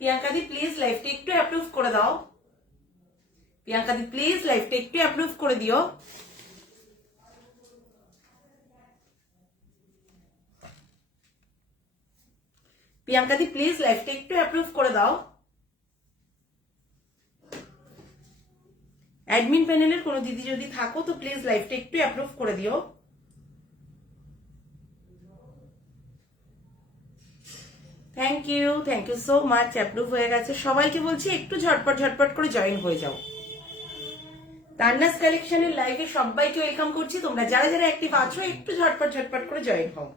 প্রিয়াঙ্কা দি please লাইভটা একটু approve করে দাও। প্রিয়াঙ্কা দি প্লিজ লাইভটা একটু অ্যাপ্রুভ করে দিও। প্রিয়াঙ্কা দি প্লিজ লাইভটা একটু অ্যাপ্রুভ করে দাও। অ্যাডমিন প্যানেলের কোনো দিদি যদি থাকো তো প্লিজ লাইভটা একটু অ্যাপ্রুভ করে দিও। Thank you so much. Approve হয়ে গেছে। সবাইকে বলছি একটু ঝটপট ঝটপট করে জয়েন হয়ে যাও। তান্নাস কালেকশনের লাইভে সবাইকে ওয়েলকাম করছি। তোমরা যারা যারা অ্যাক্টিভ আছো একটু ঝটপট ঝটপট করে জয়েন হও।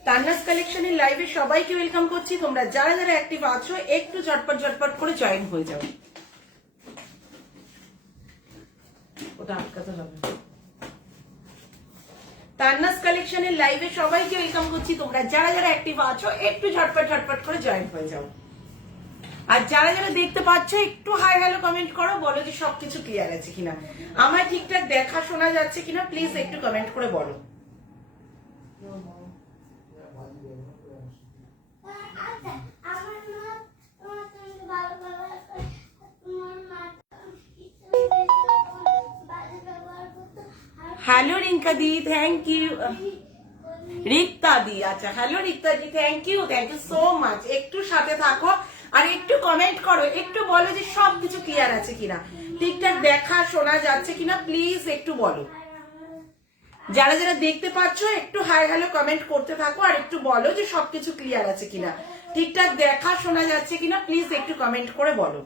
তান্নাস কালেকশনের লাইভে সবাইকে ওয়েলকাম করছি। তোমরা যারা যারা অ্যাক্টিভ আছো একটু ঝটপট ঝটপট করে জয়েন হয়ে যাও। ওটা আটকাতে হবে। তান্নাস কালেকশনের লাইভে সবাইকে ওয়েলকাম করছি। তোমরা যারা যারা অ্যাক্টিভ আছো একটু ঝটপট ঝটপট করে জয়েন হয়ে যাও। আর যারা যারা দেখতে পাচ্ছ একটু হাই হ্যালো কমেন্ট করো, বলো যে সবকিছু ক্লিয়ার আছে কিনা, আমার ঠিকঠাক দেখা শোনা যাচ্ছে কিনা প্লিজ একটু কমেন্ট করে বলো। হ্যালো রিঙ্কা দি, থ্যাংক ইউ। রিক্তা দি, আচ্ছা হ্যালো রিক্তা দি, থ্যাংক ইউ সো মাচ। একটু সাথে থাকো আর একটু কমেন্ট করো, একটু বলো যে সবকিছু ক্লিয়ার আছে কিনা, ঠিকঠাক দেখা শোনা যাচ্ছে কিনা প্লিজ একটু বলো। যারা যারা দেখতে পাচ্ছ একটু হাই হ্যালো কমেন্ট করতে থাকো আর একটু বলো যে সবকিছু ক্লিয়ার আছে কিনা, ঠিকঠাক দেখা শোনা যাচ্ছে কিনা প্লিজ একটু কমেন্ট করে বলো।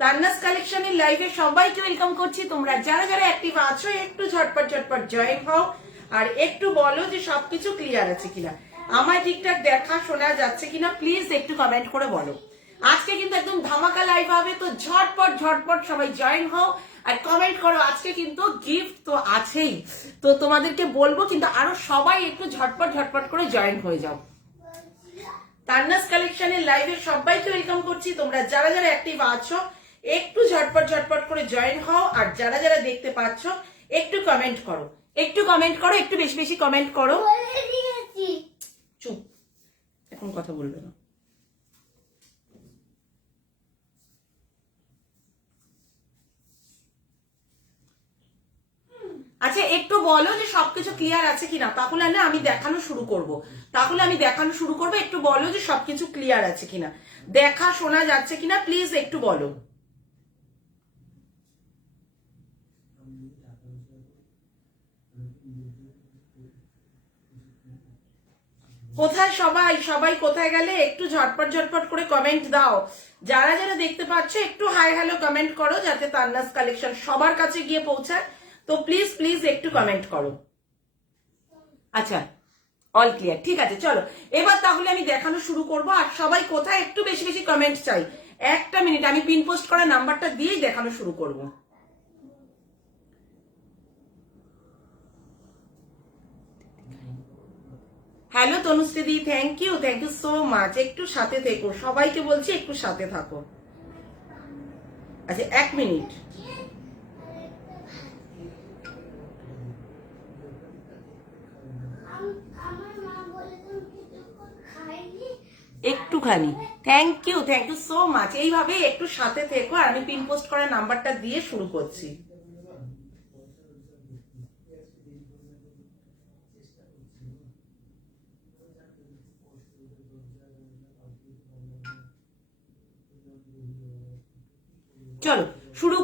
তান্নাস কালেকশনের লাইভে সবাইকে ওয়েলকাম করছি। তোমরা যারা যারা অ্যাক্টিভ আছো একটু ঝটপট ঝটপট জয়েন হও আর একটু বলো যে সবকিছু ক্লিয়ার আছে কিনা, আমার ঠিকঠাক দেখা শোনা যাচ্ছে কিনা প্লিজ একটু কমেন্ট করে বলো। আজকে কিন্তু একদম ধামাকা লাইভ হবে, তো ঝটপট ঝটপট সবাই জয়েন হও আর কমেন্ট করো। আজকে কিন্তু গিফট তো আছেই, তো তোমাদেরকে বলবো কিন্তু আরো সবাই একটু ঝটপট ঝটপট করে জয়েন হয়ে যাও। তান্নাস কালেকশনের লাইভে সবাইকে ওয়েলকাম করছি। তোমরা যারা যারা অ্যাক্টিভ আছো একটু ঝটপট ঝটপট করে জয়েন হও আর যারা যারা দেখতে পাচ্ছ একটু কমেন্ট করো, একটু কমেন্ট করো, একটু বেশি বেশি কমেন্ট করো। চুপ, এখন কথা বলবে না। আচ্ছা একটু বলো যে সবকিছু ক্লিয়ার আছে কিনা, তাহলে না আমি দেখানো শুরু করব। একটু বলো যে সবকিছু ক্লিয়ার আছে কিনা, দেখা শোনা যাচ্ছে কিনা প্লিজ একটু বলো। কোথায় সবাই, সবাই কোথায় গেলে একটু ঝটপট ঝটপট করে কমেন্ট দাও। যারা যারা দেখতে পাচ্ছ একটু হাই হ্যালো কমেন্ট করো যাতে তান্নাস কালেকশন সবার কাছে গিয়ে পৌঁছায়। তো প্লিজ প্লিজ একটু কমেন্ট করো। আচ্ছা অল ক্লিয়ার, ঠিক আছে চলো এবার তাহলে আমি দেখানো শুরু করব। আর সবাই কোথায় একটু বেশি বেশি কমেন্ট চাই। একটা মিনিট, আমি পিন পোস্ট করা নাম্বারটা দিয়েই দেখানো শুরু করব। Hello Tanushree di, thank you so much. একটু সাথে থেকো, সবাইকে বলছি একটু সাথে থাকো। আচ্ছা এক মিনিট। একটুখানি থ্যাংক ইউ সো মাচ। এইভাবে একটু সাথে থেকো আর আমি পিন পোস্ট করা নাম্বারটা দিয়ে শুরু করছি। চলো শুরু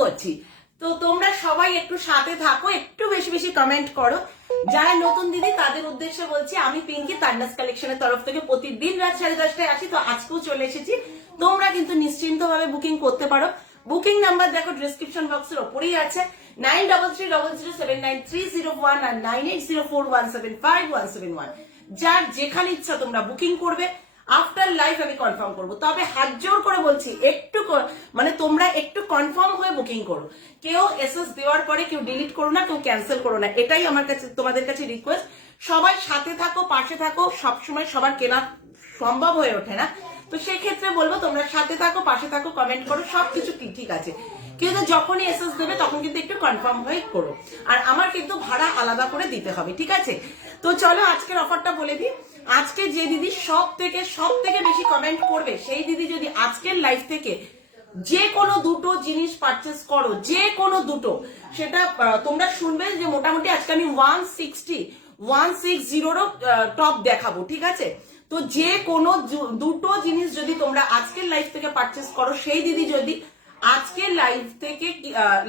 করছি। তো তোমরা সবাই একটু সাথে থাকো, একটু বেশি বেশি কমেন্ট করো। যারা নতুন দিদি তাদের উদ্দেশ্যে বলছি, আমি পিঙ্কি তান্নাস কালেকশনের তরফ থেকে প্রতিদিন রাত 10:30টায় আসি, তো আজকেও চলে এসেছি। তোমরা কিন্তু নিশ্চিন্ত ভাবে বুকিং করতে পারো। বুকিং নাম্বার দেখো ডেসক্রিপশন বক্সের ওপরেই আছে, 9330079301 আর 9804175171। যার যেখানে ইচ্ছা তোমরা বুকিং করবে। আফটার লাইভ আমি কনফার্ম করবো। তবে হাত জোর করে বলছি একটু মানে তোমরা একটু কনফার্ম হয়ে বুকিং করো। কেউ এসএস দেওয়ার পরে কেউ ডিলিট করো না, কেউ ক্যান্সেল করো না, এটাই আমার কাছে তোমাদের কাছে রিকোয়েস্ট। সবাই সাথে থাকো, পাশে থাকো, সবসময় সবার কেনা সম্ভব হয়ে ওঠে না, তো সেক্ষেত্রে বলবো তোমরা সাথে থাকো, পাশে থাকো, কমেন্ট করো, সবকিছু ঠিক আছে। কিন্তু যখনই এসএস দেবে তখন কিন্তু একটু কনফার্ম হয়ে করো। আর আমার কিন্তু ভাড়া আলাদা করে দিতে হবে, ঠিক আছে? তো চলো আজকের অফারটা বলে দিই। আজকে যে দিদি সব থেকে বেশি কমেন্ট করবে, সেই দিদি যদি আজকের লাইভ থেকে যে কোনো দুটো জিনিস পারচেস করো, যে কোনো দুটো, সেটা তোমরা শুনবে যে মোটামুটি আজকে আমি 160 টপ দেখাবো, ঠিক আছে? তো যে কোনো দুটো জিনিস যদি তোমরা আজকের লাইভ থেকে পারচেস করো, সেই দিদি যদি আজকের লাইভ থেকে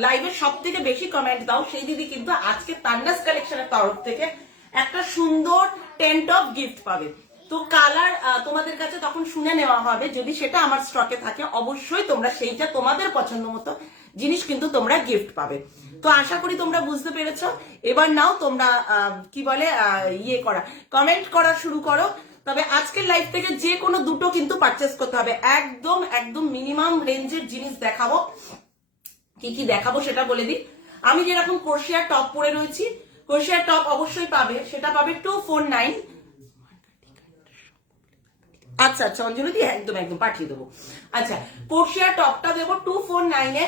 লাইভে সব থেকে বেশি কমেন্ট দাও, সেই দিদি কিন্তু আজকে তান্ডাস কালেকশনের তরফ থেকে একটা সুন্দর 10 টপ গিফট পাবে। তো কালার তোমাদের কাছে তখন শুনে নেওয়া হবে, যদি সেটা আমার স্টকে থাকে অবশ্যই তোমরা সেইটা তোমাদের পছন্দ মতো জিনিস কিন্তু তোমরা গিফট পাবে। তো আশা করি তোমরা বুঝতে পেরেছো। এবার নাও তোমরা কি বলে কমেন্ট করা শুরু করো। তবে আজকের লাইভ থেকে যে কোনো দুটো কিন্তু পারচেস করতে হবে, একদম একদম মিনিমাম রেঞ্জের জিনিস দেখাবো। কি কি দেখাবো সেটা বলে দিই। আমি যেরকম ক্রোশিয়া টপ পরে রয়েছি, ক্রোশিয়া টপ অবশ্যই পাবে, সেটা পাবে 249। আচ্ছা আচ্ছা অঞ্জলি একদম একদম পাঠিয়ে দেবো। আচ্ছা ক্রোশিয়া টপটা দেবো 249 এ।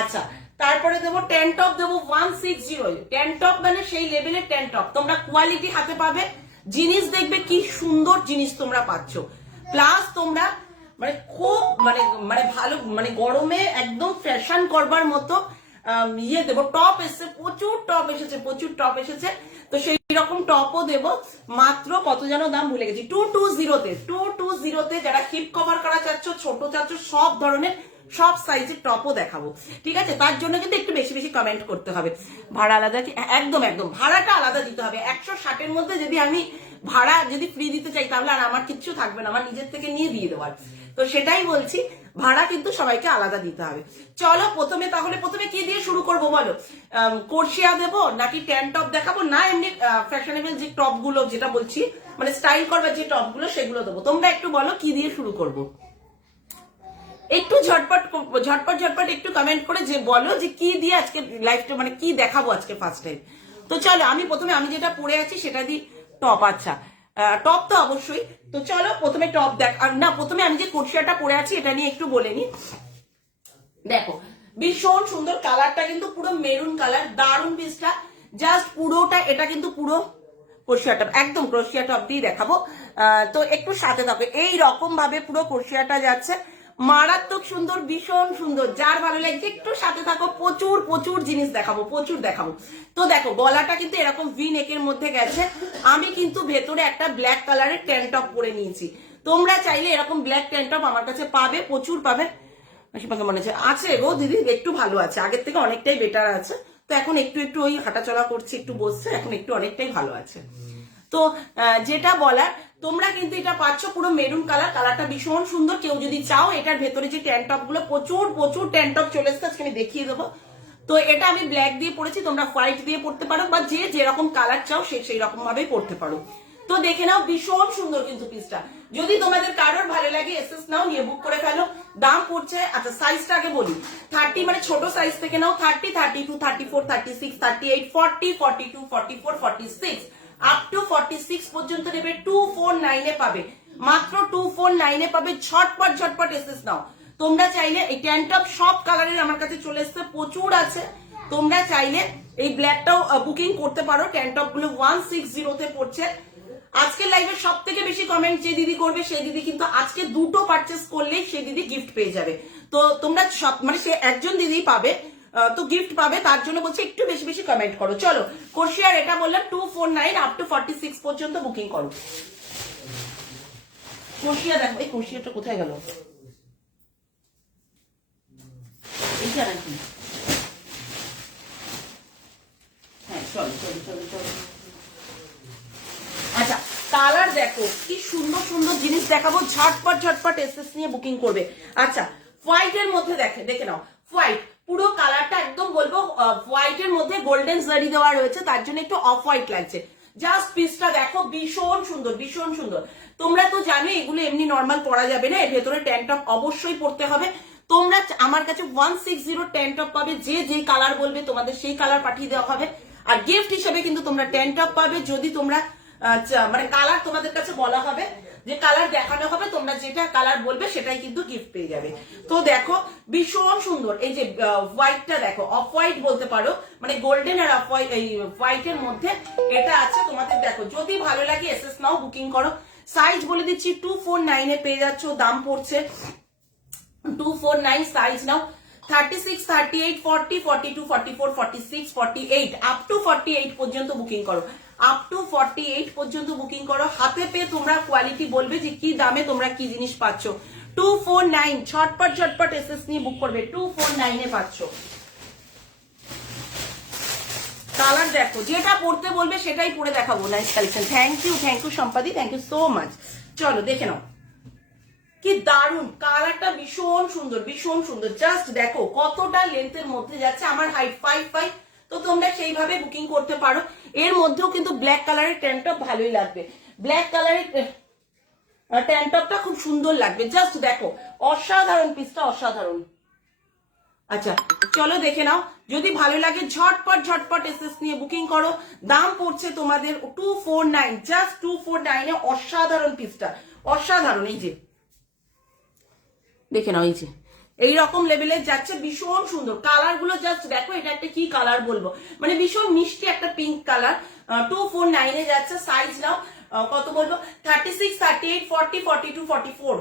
আচ্ছা তারপরে দেবো 10 টপ দেবো 160। 10 টপ মানে সেই লেভেলের 10 টপ, তোমরা কোয়ালিটি হাতে পাবে, জিনিস দেখবে কি সুন্দর জিনিস তোমরা পাচ্ছ, প্লাস তোমরা মানে খুব মানে মানে ভালো মানে গরমে একদম ফ্যাশন করবার মতো দেবো। টপ এসেছে, প্রচুর টপ এসেছে, প্রচুর টপ এসেছে। তো সেই রকম টপও দেবো মাত্র কত যেন দাম ভুলে গেছি, 220 যারা হিপ কভার করা চাচ্ছ, ছোট চাচ্ছ, সব ধরনের সব সাইজের টপও দেখাবো, ঠিক আছে? তার জন্য কিন্তু একটু বেশি বেশি কমেন্ট করতে হবে। ভাড়া আলাদা কি? একদম একদম ভাড়াটা আলাদা দিতে হবে। 160-এর মধ্যে যদি আমি ভাড়া যদি ফ্রি দিতে চাই তাহলে আর আমার কিচ্ছু থাকবে না, আমার নিজের থেকে নিয়ে দিয়ে দেওয়ার। তো সেটাই বলছি, ভাড়া কিন্তু সবাইকে আলাদা দিতে হবে। চলো প্রথমে কি দিয়ে শুরু করবো বলো? ক্রোশিয়া দেবো নাকি 10 টপ দেখাবো, না এমনি ফ্যাশনেবল যে টপ গুলো যেটা বলছি মানে স্টাইল করবার যে টপ গুলো সেগুলো দেবো? তোমরা একটু বলো কি দিয়ে শুরু করবো। একটু ঝটপট একটু কমেন্ট করে যে বলো যে কি দিয়ে আজকে লাইফটা মানে কি দেখাবো আজকে ফার্স্ট টাইম। তো চলো আমি যেটা পরে আছি সেটা দিই টপ। আচ্ছা টপ তো অবশ্যই। তো চলো প্রথমে টপ প্রথমে আমি যে ক্রোশিয়াটা পরে আছি এটা নিয়ে একটু বলে নি। দেখো ভীষণ সুন্দর কালারটা, কিন্তু পুরো মেরুন কালার, দারুণ পিসটা, জাস্ট পুরোটা এটা কিন্তু পুরো ক্রোশিয়া টপ, একদম ক্রোশিয়া টপ দিয়ে দেখাবো। তো একটু সাথে থাকো, এই রকম ভাবে পুরো ক্রোশিয়াটা যাচ্ছে, মারাত্মক সুন্দর, ভীষণ সুন্দর। যার ভালো লাগছে একটু সাথে থাকো, প্রচুর জিনিস দেখাবো, প্রচুর দেখাবো। তো দেখো গলাটা কিন্তু এরকম ভি নেকের মধ্যে গেছে, আমি কিন্তু ভেতরে একটা ব্ল্যাক কালারের 10 টপ পরে নিয়েছি। তোমরা চাইলে এরকম ব্ল্যাক 10 টপ আমার কাছে পাবে, প্রচুর পাবে। মনে হচ্ছে আছে গো দিদি, একটু ভালো আছে, আগের থেকে অনেকটাই বেটার আছে। তো এখন একটু ওই হাঁটাচলা করছে, একটু বসছে, এখন একটু অনেকটাই ভালো আছে। তো যেটা বলার, তোমরা কিন্তু এটা পাচ্ছ পুরো মেরুন কালারটা ভীষণ সুন্দর। কেউ যদি চাও এটার ভেতরে যে 10 টপ গুলো, প্রচুর 10 টপ চলে এসছে, আজকে আমি দেখিয়ে দেবো। তো এটা আমি ব্ল্যাক দিয়ে পড়েছি, তোমরা হোয়াইট দিয়ে পড়তে পারো, বা যে যেরকম কালার চাও সেই রকম ভাবেই পড়তে পারো। তো দেখে নাও, ভীষণ সুন্দর কিন্তু পিসটা। যদি তোমাদের কারোর ভালো লাগে এসএস নাও, নিয়ে বুক করে ফেলো। দাম পড়ছে, আচ্ছা সাইজটা আগে বলি, 30 মানে ছোট সাইজ থেকে নাও, 30, 32, 34, 36, 38, 40, 42, 44, 46 আপ টু 46 পর্যন্ত নেবে, 249 এ পাবে, মাত্র 249 এ পাবে। ঝটপট এসএস নাও। তোমরা চাইলে এই 10 টপ সব কালারের আমার কাছে চলে এসছে, প্রচুর আছে। তোমরা চাইলে এই ব্ল্যাকটাও বুকিং করতে পারো। 10 টপ গুলো 160 তে পড়ছে। আজকে লাইভে সব থেকে বেশি কমেন্ট যে দিদি করবে সেই দিদি কিন্তু আজকে দুটো পারচেস করলেই সেই দিদি গিফট পেয়ে যাবে। তো তোমরা সব মানে সে একজন দিদি পাবে, তো গিফট পাবে, তার জন্য বলছি একটু বেশি বেশি কমেন্ট করো। চলো ক্রোশিয়ার এটা বললাম 249 আপ টু 46 পর্যন্ত বুকিং করো। ক্রোশিয়া দেখো, এই ক্রোশিয়াটা কোথায় গেল? এইটা নাকি? হ্যাঁ চলো। আচ্ছা কালার দেখো কি সুন্দর জিনিস দেখাবো, ঝটপট এসএস নিয়ে বুকিং করবে। আচ্ছা হোয়াইট এর মধ্যে দেখে নাও, হোয়াইট পুরো কালারটা একদম বলবো হোয়াইট এর মধ্যে গোল্ডেন জারি দেওয়া রয়েছে, তার জন্য একটু অফ হোয়াইট লাগছে। জাস্ট পিসটা দেখো, ভীষণ সুন্দর, ভীষণ সুন্দর। তোমরা তো জানো এগুলো এমনি নর্মাল পরা যাবে না, এর ভেতরে ট্যাঙ্ক টপ অবশ্যই পরতে হবে। তোমরা আমার কাছে 160 ট্যাঙ্ক টপ পাবে, যে যে কালার বলবে তোমাদের সেই কালার পাঠিয়ে দেওয়া হবে। আর গিফট হিসেবে কিন্তু তোমরা ট্যাঙ্ক টপ পাবে, যদি তোমরা মানে কালার তোমাদের কাছে বলা হবে, যে কালার দেখানো হবে, তোমরা যেটা কালার বলবে সেটাই কিন্তু গিফট পেয়ে যাবে। তো দেখো ভীষণ সুন্দর, এই যে হোয়াইটটা দেখো, অফ হোয়াইট বলতে পারো, মানে গোল্ডেন আর অফ হোয়াইট, এই হোয়াইটের মধ্যে এটা আছে তোমাদের। দেখো যদি ভালো লাগে এসএস নাও, বুকিং করো। সাইজ বলে দিচ্ছি 249 এ পেয়ে যাচ্ছ, দাম পড়ছে 249। সাইজ নাও 36, 38, 40, 42, 44, 46, 48, আপ টু 48 পর্যন্ত বুকিং করো, আপ টু 48 পর্যন্ত বুকিং করো। হাতে পেয়ে তোমরা কোয়ালিটি বলবে যে কি দামে তোমরা কি জিনিস পাচ্ছ। 249, ঝটপট ঝটপট এসএস নিয়ে বুক করবে, 249 এ পাচ্ছ। কালার দেখো, যেটা পড়তে বলবে সেটাই পরে দেখাবো। নাইস কালেকশন, থ্যাংক ইউ সম্পাদি, থ্যাংক ইউ সো মাচ। চলো দেখে নাও, কি দারুন কালারটা, ভীষণ সুন্দর, ভীষণ সুন্দর। জাস্ট দেখো কতটা লেন্থের মধ্যে যাচ্ছে, আমার হাইট 5'5", তো তোমরা সেইভাবে বুকিং করতে পারো। এর মধ্যেও কিন্তু ব্ল্যাক কালারের ট্যাঙ্ক টপ ভালোই লাগবে, ব্ল্যাক কালারের ট্যাঙ্ক টপটা খুব সুন্দর লাগবে। জাস্ট দেখো, অসাধারণ পিসটা, অসাধারণ। আচ্ছা চলো দেখে নাও, যদি ভালো লাগে ঝটপট ঝটপট এসএস নিয়ে বুকিং করো। দাম পড়ছে তোমাদের 249, জাস্ট 249 এ অসাধারণ পিসটা, অসাধারণ। এই যে দেখে নাও, এই যে এইরকম লেভেলের যাচ্ছে, ভীষণ সুন্দর কালার গুলো। জাস্ট দেখো এটা একটা কি কালার বলবো, মানে ভীষণ মিষ্টি একটা পিঙ্ক কালার। 249 এ যাচ্ছে। সাইজ নাও কত বলবো, 36, 38, 40, 42, 44,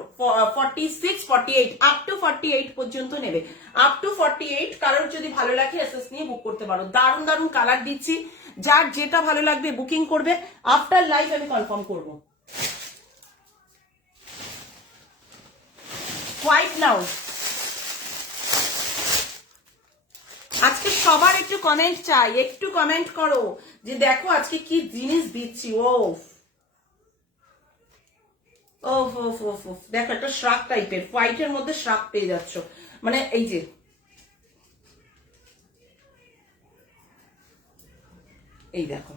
46, 48, আপ টু 48 পর্যন্ত নেবে, আপ টু 48। কালার যদি ভালো লাগে এসএস নিয়ে বুক করতে পারো। দারুণ দারুণ কালার দিচ্ছি, যার যেটা ভালো লাগবে বুকিং করবে। আফটার লাইভ আমি কনফার্ম করবো। হোয়াইট নাও, আজকে সবার একটু কমেন্ট চাই, একটু কমেন্ট করো যে দেখো আজকে কি জিনিস দিচ্ছি। ও দেখো একটা শ্রাক টাইপের, হোয়াইটের মধ্যে শ্রাক পেয়ে যাচ্ছ, মানে এই যে এই দেখো।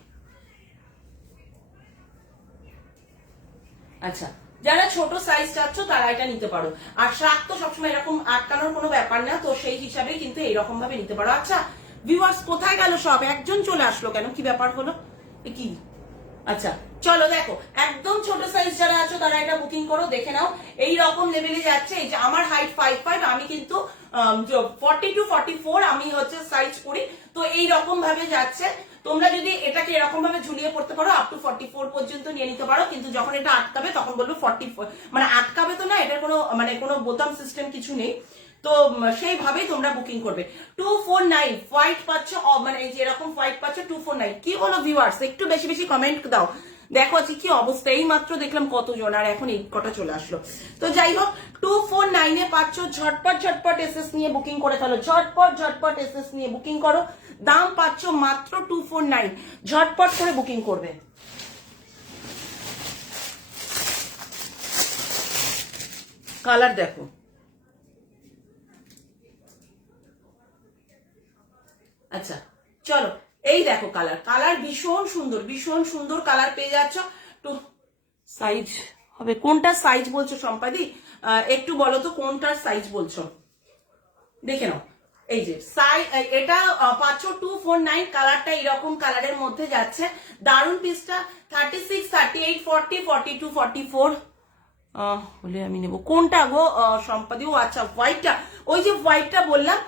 আচ্ছা যারা ছোট সাইজ চাচ্ছ তারা এটা নিতে পারো। আর শ্রাক তো সবসময় এরকম আটকানোর কোনো ব্যাপার না, তো সেই হিসাবে কিন্তু এইরকম ভাবে নিতে পারো। আচ্ছা ভিউয়ার্স কোথায় গেল সব, একজন চলে আসলো কেন, কি ব্যাপার হলো কি? আচ্ছা চলো দেখো, একদম ছোট সাইজ যারা আছো তারা এটা বুকিং করো। দেখে নাও এই রকম লেভেলে যাচ্ছে। এই যে আমার হাইট 5'5", আমি কিন্তু 40 to 44 আমি হচ্ছে সাইজ করি, তো এই রকম ভাবে যাচ্ছে। তোমরা যদি এটাকে এরকম ভাবে ঝুলিয়ে পড়তে পারো, আপ টু 44 পর্যন্ত নিয়ে নিতে পারো। কিন্তু যখন এটা আটকাবে তখন বলবে 44, মানে আটকাবে তো না, এটার কোনো মানে কোনো বোতাম সিস্টেম কিছু নেই, তো সেইভাবেই তোমরা বুকিং করবে। 249 হোয়াইট পাচ্ছ, মানে এই যে এরকম হোয়াইট পাচ্ছ 249। কি হলো ভিউয়ার্স, একটু বেশি বেশি কমেন্ট দাও। দেখো আজকে কি অবস্থা, এই মাত্র দেখলাম কতজন, আর এখন এই কটা চলে আসলো। তো যাই হোক 249 এ পাচ্ছ, ঝটপট ঝটপট এসএস নিয়ে বুকিং করে ফেলো, ঝটপট ঝটপট এসএস নিয়ে বুকিং করো। দাম পাচ্ছ মাত্র 249, ঝটপট করে বুকিং করবে। কালার দেখো, আচ্ছা চলো এই দেখো কালার, কালার ভীষণ সুন্দর, ভীষণ সুন্দর কালার পেয়ে যাচ্ছ। তো সাইজ হবে কোনটা, সাইজ বলছো সম্পাদি, একটু বলো তো কোনটার সাইজ বলছো, দেখে নাও। এই যে এটা পাচ্ছ 249, কালারটা এরকম কালারের মধ্যে যাচ্ছে, দারুন পিসটা। 36, 38, 40, 42, 44 বলে আমি নেবো কোনটা গো সম্পাদি? ও আচ্ছা হোয়াইটটা, ওই যে হোয়াইটটা বললাম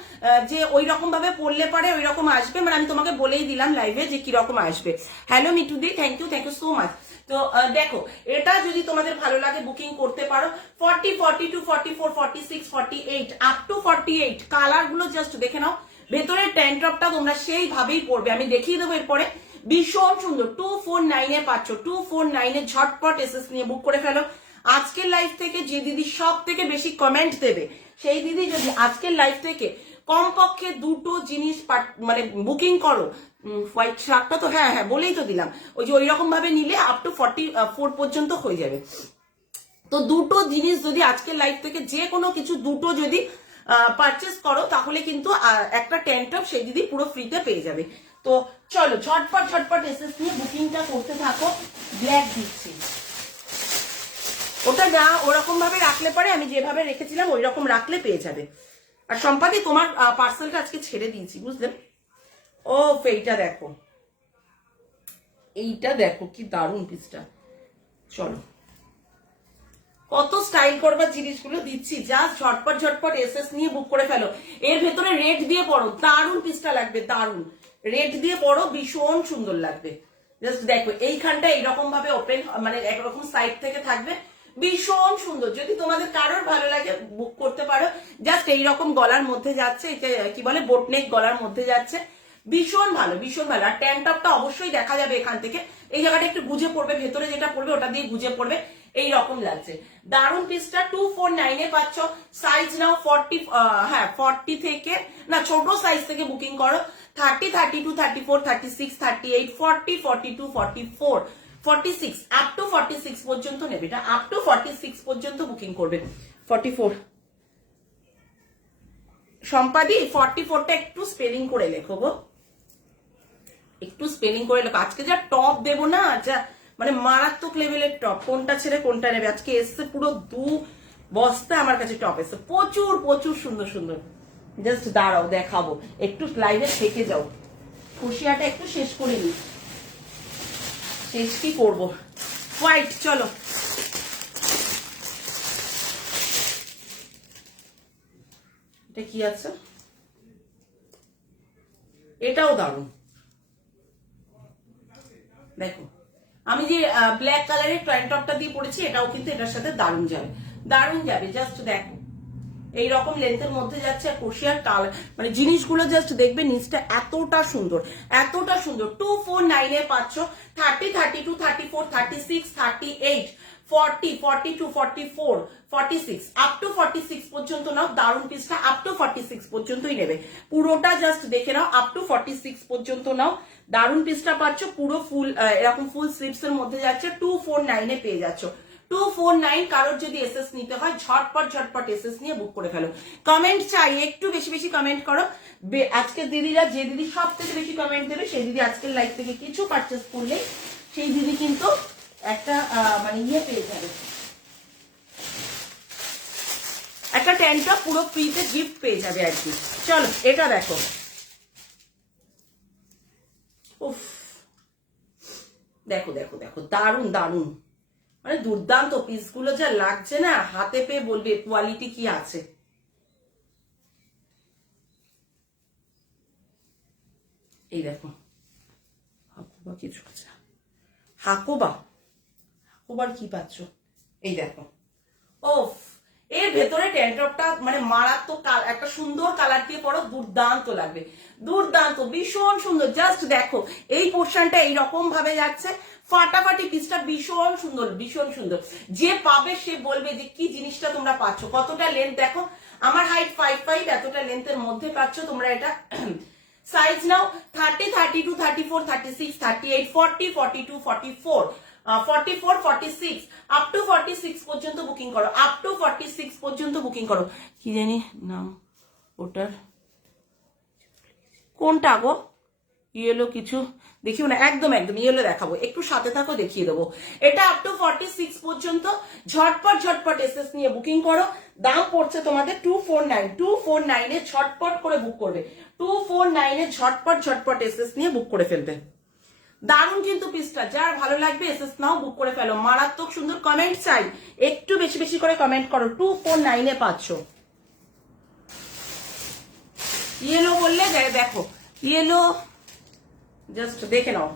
যে ওই রকম ভাবে পড়লে পারে ওই রকম আসবে, মানে আমি তোমাকে বলেই দিলাম লাইভে যে কিরকম আসবে। হ্যালো মিটুদি, থ্যাংক ইউ সো মাচ। তো দেখো এটা যদি তোমাদের ভালো লাগে বুকিং করতে পারো। 40, 42, 44, 46, 48, আপ টু 48 কালার গুলো জাস্ট দেখে নাও। ভেতরের ট্যাঙ্ক টপটা তোমরা সেইভাবেই পড়বে, আমি দেখিয়ে দেবো এরপরে। ভীষণ সুন্দর, 249 এ পাচ্ছ, 249 এ ঝটপট এসএস নিয়ে বুক করে ফেলো। আজকের লাইভ থেকে যে দিদি সব থেকে বেশি কমেন্ট দেবে, সেই দিদি যদি আজকের লাইভ থেকে কমপক্ষে দুটো জিনিস মানে বুকিং করো। হোয়াইট শার্টটা তো হ্যাঁ হ্যাঁ বলেই তো দিলাম, ওই যে ওই রকম ভাবে নিলে আপ টু 44 পর্যন্ত হয়ে যাবে। তো দুটো জিনিস যদি আজকের লাইভ থেকে যে কোনো কিছু দুটো যদি পারচেস করো, তাহলে কিন্তু একটা ট্যাঙ্ক টপ সেই দিদি পুরো ফ্রিতে পেয়ে যাবে। তো চলো ঝটপট ঝটপট এসএস নিয়ে বুকিংটা করতে থাকো। ব্ল্যাক দিচ্ছি, ওটা না ওরকম ভাবে রাখলে পরে আমি যেভাবে রেখেছিলাম ওই রকম রাখলে পেয়ে যাবে। আর সম্পাদি তোমার পার্সেলটা আজকে ছেড়ে দিয়েছি, বুঝলে? ও এইটা দেখো, এইটা দেখো কি দারুণ পিসটা। চলো কত স্টাইল করবার জিনিসগুলো দিচ্ছি, জাস্ট ঝটপট ঝটপট এসএস নিয়ে বুক করে ফেলো। এর ভেতরে রেড দিয়ে পড়ো, দারুণ পিসটা লাগবে, দারুণ রেড দিয়ে পড়ো, ভীষণ সুন্দর লাগবে। জাস্ট দেখো এইখানটা এইরকম ভাবে ওপেন, মানে একরকম সাইড থেকে থাকবে, ভীষণ সুন্দর। যদি তোমাদের কারোর ভালো লাগে বুক করতে পারো। জাস্ট এইরকম গলার মধ্যে যাচ্ছে, এটা কি বলে বোটনেক গলার মধ্যে যাচ্ছে, ভীষণ ভালো ভীষণ ভালো। আর ট্যাঙ্ক টপটা অবশ্যই দেখা যাবে এখান থেকে, এই জায়গাটা একটু গুজে পড়বে, ভেতরে যেটা পড়বে ওটা দিয়ে গুজে পড়বে, এই রকম লাগছে। দারুন পিসটা 249 এ পাচ্ছ। সাইজ নাও 40, হ্যাঁ 40 থেকে, না ছোট সাইজ থেকে বুকিং করো। 30, 32, 34, 36, 38, 40, 42, 44, 46 আপ টু 46 পর্যন্ত নেবে। এটা আপ টু 46 পর্যন্ত বুকিং করবে। 44 সম্পাদি 44টা একটু স্পেলিং করে লেখো গো, একটু স্পেলিং করে লেখো। আজকে যা টপ দেবো না, যা মানে মারাত্মক লেভেলের টপ, কোনটা ছেড়ে কোনটা নেবে। আজকে এসছে পুরো 2 বস্তা আমার কাছে টপ এসছে, প্রচুর প্রচুর সুন্দর সুন্দর। জাস্ট দাঁড়াও দেখাবো, একটু লাইভে থেকে যাও, খুশিয়াটা একটু শেষ করে নি। শেষ কি করবো, হোয়াইট। চলো এটা কি আছে, এটাও দারুণ। দেখো আমি যে ব্ল্যাক কালারের ট্যাঙ্ক টপটা দিয়ে পড়েছি, এটাও কিন্তু এটার সাথে দারুণ যাবে, দারুণ যাবে। জাস্ট দেখো এইরকম লেন্থের মধ্যে যাচ্ছে। আর কোশিয়ার কালার মানে জিনিসগুলো জাস্ট দেখবে, নিচটা এতটা সুন্দর, এতটা সুন্দর। 249 এ পাচ্ছ। 30, 32, 34, 36, 38, 40, 42, 44, 46 আপ টু 46 পর্যন্ত নাও। দারুণ পিসটা আপ টু 46 পর্যন্তই নেবে, পুরোটা জাস্ট দেখে নাও, আপ টু 46 পর্যন্ত নাও। দারুণ পিসটা পাচ্ছ, পুরো ফুল এরকম ফুল স্লিভস এর মধ্যে যাচ্ছে। 249 এ পেয়ে যাচ্ছ। 249 কারোর যদি এসএস নিতে হয় ঝটপট ঝটপট এসএস নিয়ে বুক করে ফেলো। কমেন্ট চাই, একটু বেশি বেশি কমেন্ট করো। আজকের দিদিরা, যে দিদি সব থেকে বেশি কমেন্ট দেবে সেই দিদি আজকের লাইভ থেকে কিছু পারচেস করলে সেই দিদি কিন্তু একটা মানে ইয়ে পেয়ে যাবে, একটা ট্যাঙ্কটা পুরো ফ্রিতে গিফট পেয়ে যাবে আর কি। চলো এটা দেখো, উফ দেখো দেখো দেখো, দারুণ দারুণ, মানে দুর্দান্ত পিসগুলো যা লাগছে না, হাতে পেয়ে বলবে কোয়ালিটি কি আছে। এই দেখো হাকুবা কিছু আছে, হাকুবা, হাকুবার কি পাচ্ছ, এই দেখো। ওফ এর ভেতরে ট্যাঙ্কটপটা মানে মারাত্মক, একটা সুন্দর কালার দিয়ে পড়ো, দুর্দান্ত লাগবে, দুর্দান্ত ভীষণ সুন্দর। জাস্ট দেখো এই পোর্শনটা এইরকম ভাবে যাচ্ছে, ফাটাফাটি পিসটা ভীষণ সুন্দর, ভীষণ সুন্দর। যে পাবে সে বলবে যে কি জিনিসটা তোমরা পাচ্ছ। কতটা লেন্থ দেখো, আমার হাইট 5'5", এতটা লেন্থের মধ্যে পাচ্ছ তোমরা এটা। সাইজ নাও 30, 32, 34, 36, 38, 40, 42, 44, 44, 46 আপ টু 46 পর্যন্ত বুকিং করো, আপ টু 46 পর্যন্ত বুকিং করো। কি জানি নাম ওটার, কোনটা গো, ইয়েলো কিছু দেখিও না, একদম একদম ইয়েলো দেখাবো, একটু সাথে থাকো দেখিয়ে দেবো। এটা আপ টু 46 পর্যন্ত। ঝটপট ঝটপট এসএস নিয়ে বুকিং করো। দাম পড়ছে তোমাদের 249। 249 এ ঝটপট করে বুক করবে, 249 এ ঝটপট ঝটপট এসএস নিয়ে বুক করে ফেলবে। দারুণ কিন্তু পিসটা, যার ভালো লাগবে এসএস নাও, বুক করে ফেলো। মারাত্মক সুন্দর। কমেন্ট চাই, একটু বেশি বেশি করে কমেন্ট করো। 249 এ পাচ্ছ। ইয়েলো বললে দেখো, ইয়েলো জাস্ট দেখে নাও,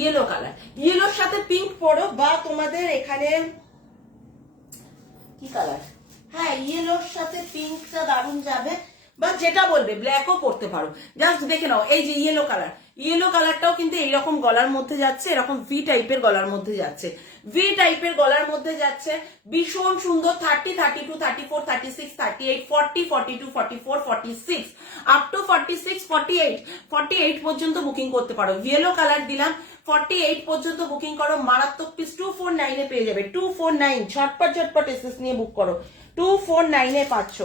ইয়েলো কালার, ইয়েলোর সাথে পিঙ্ক পরো, বা তোমাদের এখানে কি কালার, হ্যাঁ ইয়েলোর সাথে পিঙ্কটা দারুণ যাবে, বা যেটা বলবে ব্ল্যাকও করতে পারো। জাস্ট দেখে নাও, এই যে ইয়েলো কালার, ইয়েলো কালারটাও কিন্তু এইরকম গলার মধ্যে যাচ্ছে, এরকম ভি টাইপের গলার মধ্যে যাচ্ছে, ভি টাইপের গলার মধ্যে যাচ্ছে, ভীষণ সুন্দর। 30, 32, 34, 36, 38, 40, 42, 44, 46 আপ টু 46, 48, 48 পর্যন্ত বুকিং করতে পারো। ইয়েলো কালার দিলাম, 48 পর্যন্ত বুকিং করো। মারাত্মক পিস 249 এ পেয়ে যাবে। 249 ঝটপট ঝটপট এসএস নিয়ে বুক করো। 249 এ পাচ্ছ।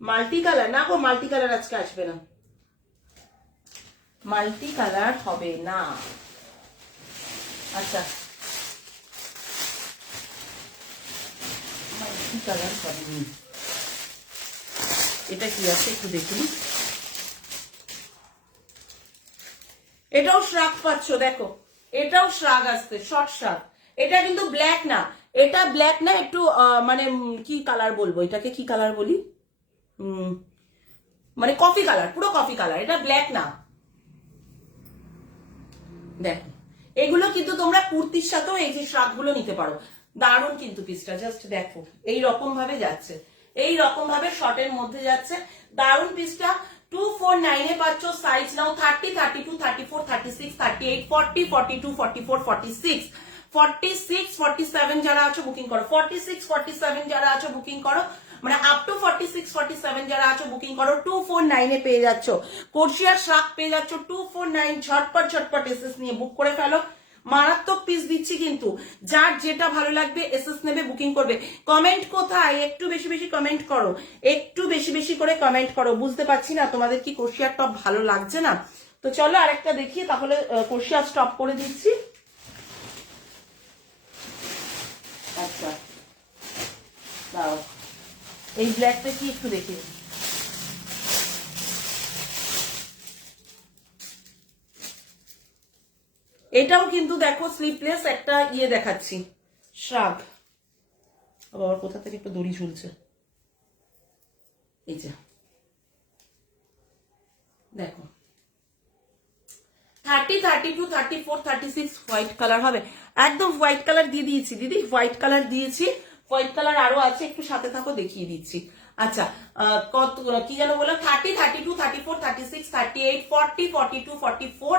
মাল্টি কালার না গো, মাল্টি কালার আজকে আসবে না, মাল্টি কালার হবে না। আচ্ছা মাল্টি কালার হবে, এটা কি আছে একটু দেখুন। এটাও শ্রাগ পাচ্ছ, দেখো এটাও শ্রাগ আসছে, শর্ট শ্রাগ। এটা কিন্তু ব্ল্যাক না, এটা ব্ল্যাক না, একটু মানে কি কালার বলবো এটাকে, কি কালার বলি, মানে কফি কালার, পুরো কফি কালার, এটা ব্ল্যাক না। দেখো এগুলো কিন্তু তোমরা কুর্তির সাথেও এই যে শ্রাগ গুলো নিতে পারো, দারুণ কিন্তু পিসটা, জাস্ট দেখো এই রকম ভাবে যাচ্ছে, এই রকম ভাবে শর্টের মধ্যে যাচ্ছে, দারুণ পিসটা। 249 এ পাচ্ছ, সাইজ নাও 30, 32, 34, 36, 38, 40, 42, 44, 46, 46, 47 যারা আছো বুকিং করো, 46, 47 যারা আছো বুকিং করো, মানে আপ টু 46, 47 যারা আছো বুকিং করো। 249 এ পেয়ে যাচ্ছ, কোর্সিয়ার শাক পেয়ে যাচ্ছ 249, ঝটপট ঝটপট এসএস নিয়ে বুক করে ফেলো। মারাত্মক পিস দিচ্ছি কিন্তু, যার যেটা ভালো লাগবে এসএস নেবে, বুকিং করবে। কমেন্ট কোথায়, একটু বেশি বেশি কমেন্ট করো, একটু বেশি বেশি করে কমেন্ট করো। বুঝতে পারছি না তোমাদের কি কোর্সিয়ার টপ ভালো লাগছে না, তো চলো আরেকটা দেখিয়ে তাহলে কোর্সিয়ার স্টপ করে দিচ্ছি। আচ্ছা দাও, এই ব্ল্যাকটা কি একটু দেখি, এটাও কিন্তু দেখো স্লিপলেস একটা ইয়ে দেখাচ্ছি, শ্রাগ। আবার কোথা থেকে একটু দড়ি ঝুলছে, এই যে দেখো 30, 32, 34, 36 হোয়াইট কালার হবে, একদম হোয়াইট কালার দিয়ে দিয়েছি দিদি, হোয়াইট কালার দিয়েছি, হোয়াইট কালার আরো আছে, একটু সাথে থাকো দেখিয়ে দিচ্ছি। আচ্ছা কত কি যেন বললাম, 30, 32, 34, 36, 38, 40, 42, 44,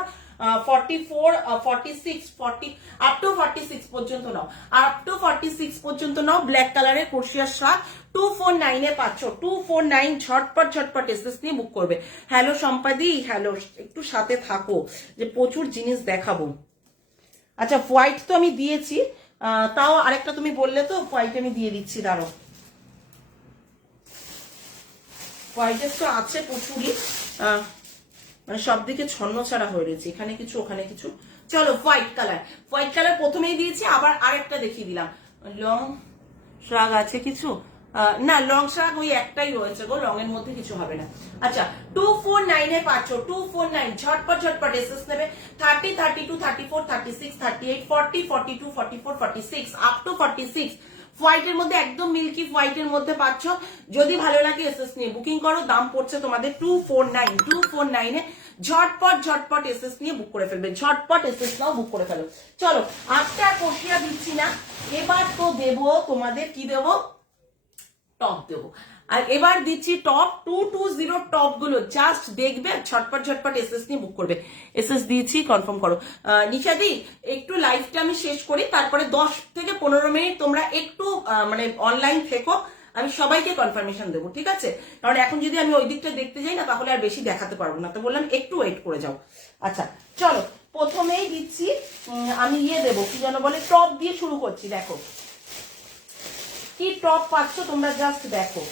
44, 46, 40 আপ টু 46 পর্যন্ত নাও, আপ টু 46 পর্যন্ত নাও। ব্ল্যাক কালারের কোর্সিয়ার শার্ট 249 এ পাচ্ছ, 249, ঝটপট ঝটপট এসএস নিয়ে বুক করবে। হ্যালো সম্পাদি, হ্যালো, একটু সাথে থাকো যে প্রচুর জিনিস দেখাবো। আচ্ছা হোয়াইট তো আমি দিয়েছি, তাও আরেকটা তুমি বললে তো, হোয়াইট আমি দিয়ে দিচ্ছি, দাঁড়ো। হোয়াইটের তো আছে প্রচুরই, মানে সব দিকে ছন্ন ছাড়া হয়ে রয়েছে, এখানে কিছু ওখানে কিছু। চলো হোয়াইট কালার, হোয়াইট কালার প্রথমেই দিয়েছি, আবার আরেকটা দেখিয়ে দিলাম। লং শ্রাগ আছে কিছু, না লং শ্রাগ ওই একটাই রয়েছে গো, লং এর মধ্যে কিছু হবে না। আচ্ছা 249 এ পাচ্ছ, 249, ঝটপট ঝটপট এসএস নেবে। 30, 32, 34, 36, 38, 40, 42, 44, 46 আপ টু 46 হোয়াইটের মধ্যে, একদম মিল্কি হোয়াইটের মধ্যে পাচ্ছ। যদি ভালো লাগে এসএস নিয়ে বুকিং করো, দাম পড়ছে তোমাদের 249, 249 এ ঝটপট ঝটপট এসএস নিয়ে বুক করে ফেলবে, ঝটপট এসএস নাও, বুক করে ফেলো। চলো আজকে আর কষিয়া দিচ্ছি না, এবার তো দেবো তোমাদের, কি দেবো, টপ দেবো। আর এবার দিচ্ছি টপ, 220 টপ গুলো জাস্ট দেখবে, ঝটপট ঝটপট এসএস নিয়ে বুক করবে। এসএস দিয়েছি, কনফার্ম করো। নিশাদি একটু লাইভটা আমি শেষ করি, তারপরে 10 থেকে 15 মিনিট তোমরা একটু মানে অনলাইন থেকো, আমি সবাইকে কনফার্মেশন দেবো, ঠিক আছে? কারণ এখন যদি আমি ওই দিকটা দেখতে যাই না, তাহলে আর বেশি দেখাতে পারবো না, তো বললাম একটু ওয়েট করে যাও। আচ্ছা চলো প্রথমেই দিচ্ছি, আমি ইয়ে দেবো, কি যেন বলে, টপ দিয়ে শুরু করছি। দেখো কি টপ পাচ্ছ তোমরা, জাস্ট দেখো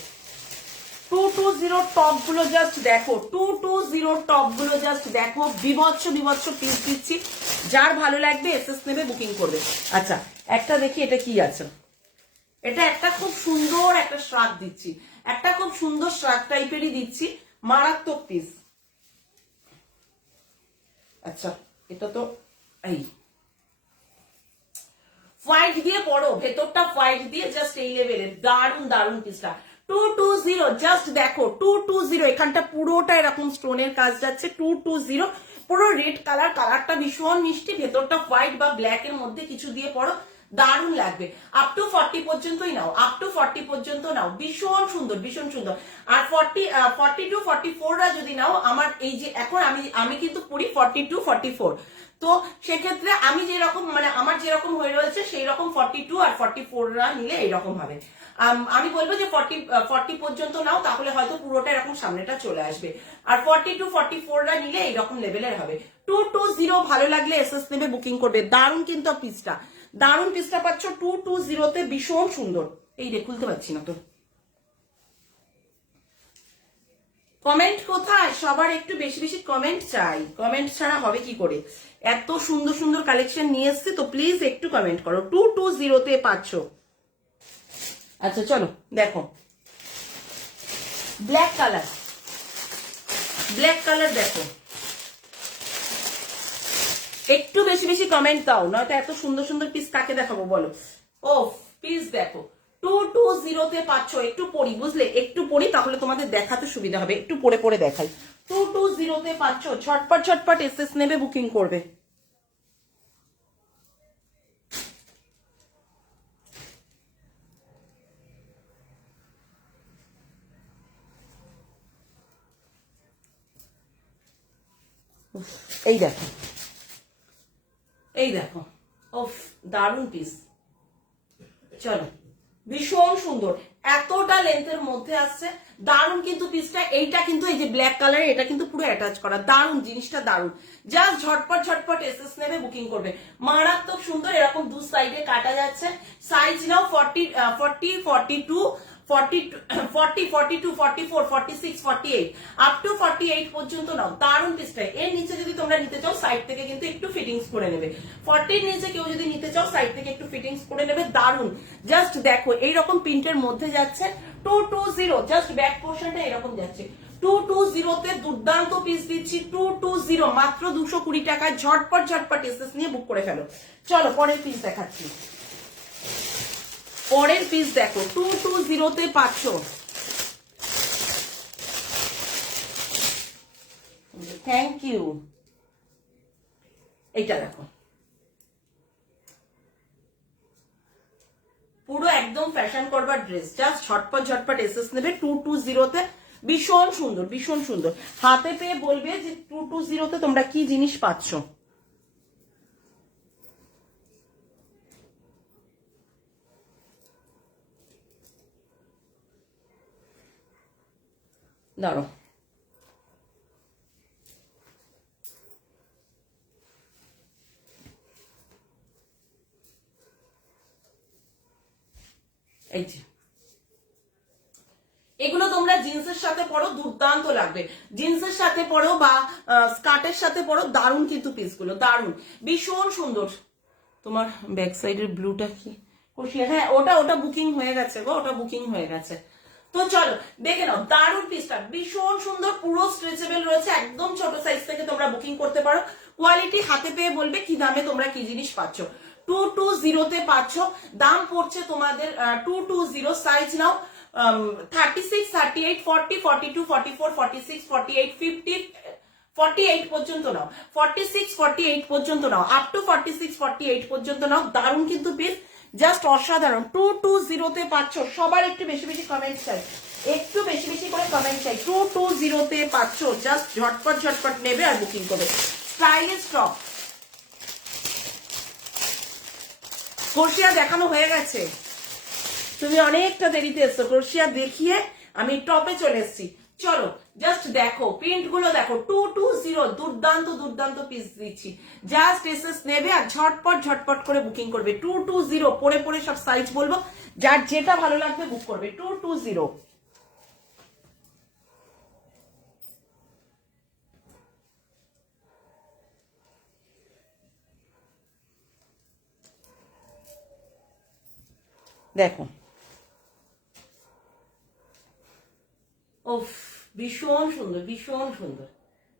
220 টপ গুলো, জাস্ট দেখো 220 টপ গুলো, জাস্ট দেখো, বিভৎস বিভৎস পিস দিচ্ছি, যার ভালো লাগবে এসএস নেবে, বুকিং করবে। আচ্ছা একটা দেখি এটা কি আছে, এটা একটা খুব সুন্দর একটা শ্রাগ দিচ্ছি, একটা খুব সুন্দর শ্রাগ টাইপেরই দিচ্ছি, মারাত্মক পিস। আচ্ছা এটা তো এই হোয়াইট দিয়ে পড়ো, ভেতরটা হোয়াইট দিয়ে, জাস্ট এই লেভেলের দারুন দারুন পিসটা। 220 জাস্ট দেখো, 220 এখানটা পুরোটা এরকম স্টোনের কাজ যাচ্ছে, 220 পুরো রেড কালার, কালারটা ভীষণ মিষ্টি, ভেতরটা হোয়াইট বা ব্ল্যাক এর মধ্যে কিছু দিয়ে পড়ো, দারুণ লাগবে। আপ টু 40 পর্যন্তই নাও, আপ টু 40 পর্যন্ত নাও, ভীষণ সুন্দর ভীষণ সুন্দর। আর 42, 44 রা যদি নাও, আমার এই যে এখন আমি কিন্তু পড়ি 42, 44, তো সেক্ষেত্রে আমি যেরকম, মানে আমার যেরকম হয়ে রয়েছে সেই রকম 42 আর 44 রা নিলে এইরকম হবে। আমি বলবো যে 40 পর্যন্ত নাও, তাহলে হয়তো পুরোটা এরকম সামনেটা চলে আসবে। আর 42, 44 রা নিলে এইরকম লেভেলের হবে। 220 ভালো লাগলে এসএস নেবে, বুকিং করবে। দারুণ কিন্তু পিসটা, দারুণ পিসটা পাচ্ছ 220 তে, ভীষণ সুন্দর। এই রে খুলতে পারছি না তো, কমেন্ট কোথায়? সবার একটু বেশি বেশি কমেন্ট চাই, কমেন্ট ছাড়া হবে কি করে? এত সুন্দর সুন্দর কালেকশন নিয়ে এসছি, তো প্লিজ একটু কমেন্ট করো। 220-তে পাচ্ছ। আচ্ছা চলো দেখো, ব্ল্যাক কালার, ব্ল্যাক কালার দেখো, একটু বেশি বেশি কমেন্ট দাও, নয়তো এত সুন্দর সুন্দর পিস কাকে দেখাবো বলো। ও পিস দেখো, 220-তে পাচ্ছ। একটু পড়ি বুঝলে, একটু পড়ি তাহলে তোমাদের দেখাতে সুবিধা হবে, একটু পড়ে পড়ে দেখাই। 220-তে পাচ্ছ, ঝটপট ঝটপট এসএস নেবে, বুকিং করবে। এই দেখো, এই দেখো, ওফ দারুন পিস। চলো, ভীষণ সুন্দর, এতটা লেন্থের মধ্যে আসছে, দারুন কিন্তু পিসটা। এইটা কিন্তু এই যে ব্ল্যাক কালার, এটা কিন্তু পুরো অ্যাটাচ করা, দারুন জিনিসটা, দারুন। জাস্ট ঝটপট ঝটপট এসএস নেবে, বুকিং করবে। মারাত্মক সুন্দর, এরকম দু সাইডে কাটা যাচ্ছে। সাইজ নাও 40, 42, 42, 44, 46, 48 আপ টু 48 পর্যন্ত নাও। দারুন পিসটা। এর নিচে যদি তোমরা নিতে চাও সাইড থেকে কিন্তু একটু ফিটিংস করে নেবে। 40 নিচে কেউ যদি নিতে চাও সাইড থেকে একটু ফিটিংস করে নেবে। দারুন, জাস্ট দেখো এইরকম প্রিন্টের মধ্যে যাচ্ছে। 220, জাস্ট ব্যাক পোর্শনটা এরকম যাচ্ছে। 220-তে দুর্দান্ত পিস দিচ্ছি। 220 মাত্র 220 টাকায়। ঝটপট ঝটপট এসএস নিয়ে বুক করে ফেলো। চলো পরের পিস দেখাচ্ছি। পরের পিস দেখো, 220-তে পাচ্ছ। Thank you. এইটা দেখো, পুরো একদম ফ্যাশন করবার ড্রেস। জাস্ট ঝটপট ঝটপট এসএস নেবে। 220-তে ভীষণ সুন্দর, ভীষণ সুন্দর। হাতে পেয়ে বলবে যে 220-তে তোমরা কি জিনিস পাচ্ছ। দাঁড়ো, এই যে এগুলো তোমরা জিন্সের সাথে পরো, দুর্দান্ত লাগবে। জিন্সের সাথে পরো বা স্কার্টের সাথে পরো, দারুন কিন্তু পিসগুলো, দারুন, ভীষণ সুন্দর। তোমার ব্যাক সাইডের ব্লুটা কি কষিয়ে? হ্যাঁ, ওটা ওটা বুকিং হয়ে গেছে গো, ওটা বুকিং হয়ে গেছে। তো চলো দেখে নাও, দারুন পিসটা, ভীষণ সুন্দর, পুরো স্ট্রেচেবল রয়েছে। একদম ছোট সাইজ থেকে তোমরা বুকিং করতে পারো। কোয়ালিটি হাতে পেয়ে বলবে কি দামে তোমরা কি জিনিস পাচ্ছ। 220-তে পাচ্ছ। দাম পড়ছে তোমাদের 220। সাইজ নাও 36, 38, 40, 42, 44, 46, 48, 50, 48 পর্যন্ত নাও। 46, 48 পর্যন্ত নাও, আপ টু 46, 48 পর্যন্ত নাও। দারুন কিন্তু পিস, জাস্ট অসাধারণ। 220-তে পাচ্ছ। সবার একটু বেশি বেশি কমেন্ট চাই, একটু বেশি বেশি করে কমেন্ট চাই। 220-তে পাচ্ছ। জাস্ট ঝটপট ঝটপট নেবে আর বুকিং করবে। স্টাইলিশ টপ, ক্রোশিয়া দেখানো হয়ে গেছে, তুমি অনেকটা দেরিতে এসছো। ক্রোশিয়া দেখিয়ে আমি টপে চলে এসেছি। চলো জাস্ট দেখো প্রিন্ট গুলো দেখো। 220, দুর্দান্ত দুর্দান্ত পিস দিচ্ছি। জাস্ট এসএস নেবে আর ঝটপট ঝটপট করে বুকিং করবে। 220, পরে পরে সব সাইজ বলবো, যার যেটা ভালো লাগবে বুক করবে। 220। দেখো, ওফ ভীষণ সুন্দর, ভীষণ সুন্দর।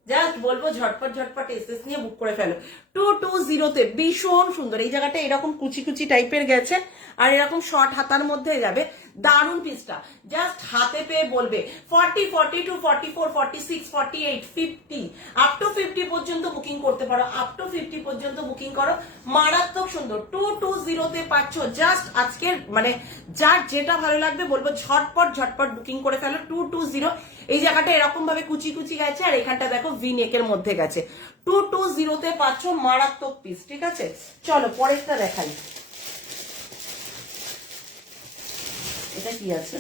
জাস্ট বলবো ঝটপট ঝটপট এসএস নিয়ে বুক করে ফেলো। 220-তে ভীষণ সুন্দর। এই জায়গাটা এরকম কুচি কুচি টাইপের গেছে আর এরকম শর্ট হাতার মধ্যে যাবে। দারুন পিসটা, জাস্ট হাতে পেয়ে বলবে। 40, 42, 44, 46, 48, 50 আপ টু 50 পর্যন্ত বুকিং করতে পারো। আপ টু 50 পর্যন্ত বুকিং করো। মারাত্মক সুন্দর। 220-তে পাচ্ছ। জাস্ট আজকের মানে যার যেটা ভালো লাগবে বলবো ঝটপট ঝটপট বুকিং করে ফেলো। 220, এই জায়গাটা এরকম ভাবে কুচি কুচি গেছে আর এখানটা দেখো ভি নেকের মধ্যে গেছে। 220-তে পাচ্ছ। মারাত্মক পিস, ঠিক আছে। চলো পরেরটা দেখাই। এটা কি আছে?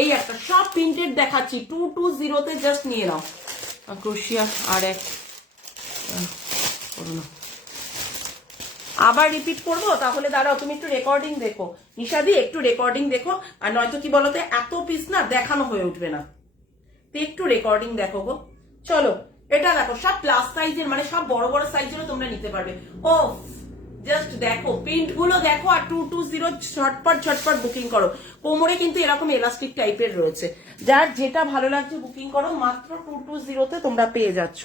এই একটা, সব প্রিন্টেড দেখাচ্ছি। 220-তে জাস্ট নিয়ে নাও। ক্রোশিয়া আর এক আবার রিপিট করবো তাহলে দাঁড়াও, তুমি একটু রেকর্ডিং দেখো নিশাদি, একটু রেকর্ডিং দেখো। আর নয়তো কি বলতো, এত পিস না দেখানো হয়ে উঠবে না। একটু রেকর্ডিং দেখো গো। চলো এটা দেখো, সব প্লাস সাইজের, মানে সব বড় বড় সাইজেরও তোমরা নিতে পারবে। ও জাস্ট দেখো প্রিন্ট গুলো দেখো, আর 220 ঝটপট ঝটপট বুকিং করো। কোমরে কিন্তু এরকম এলাস্টিক টাইপের রয়েছে, যার যেটা ভালো লাগছে বুকিং করো, মাত্র 220 তোমরা পেয়ে যাচ্ছ।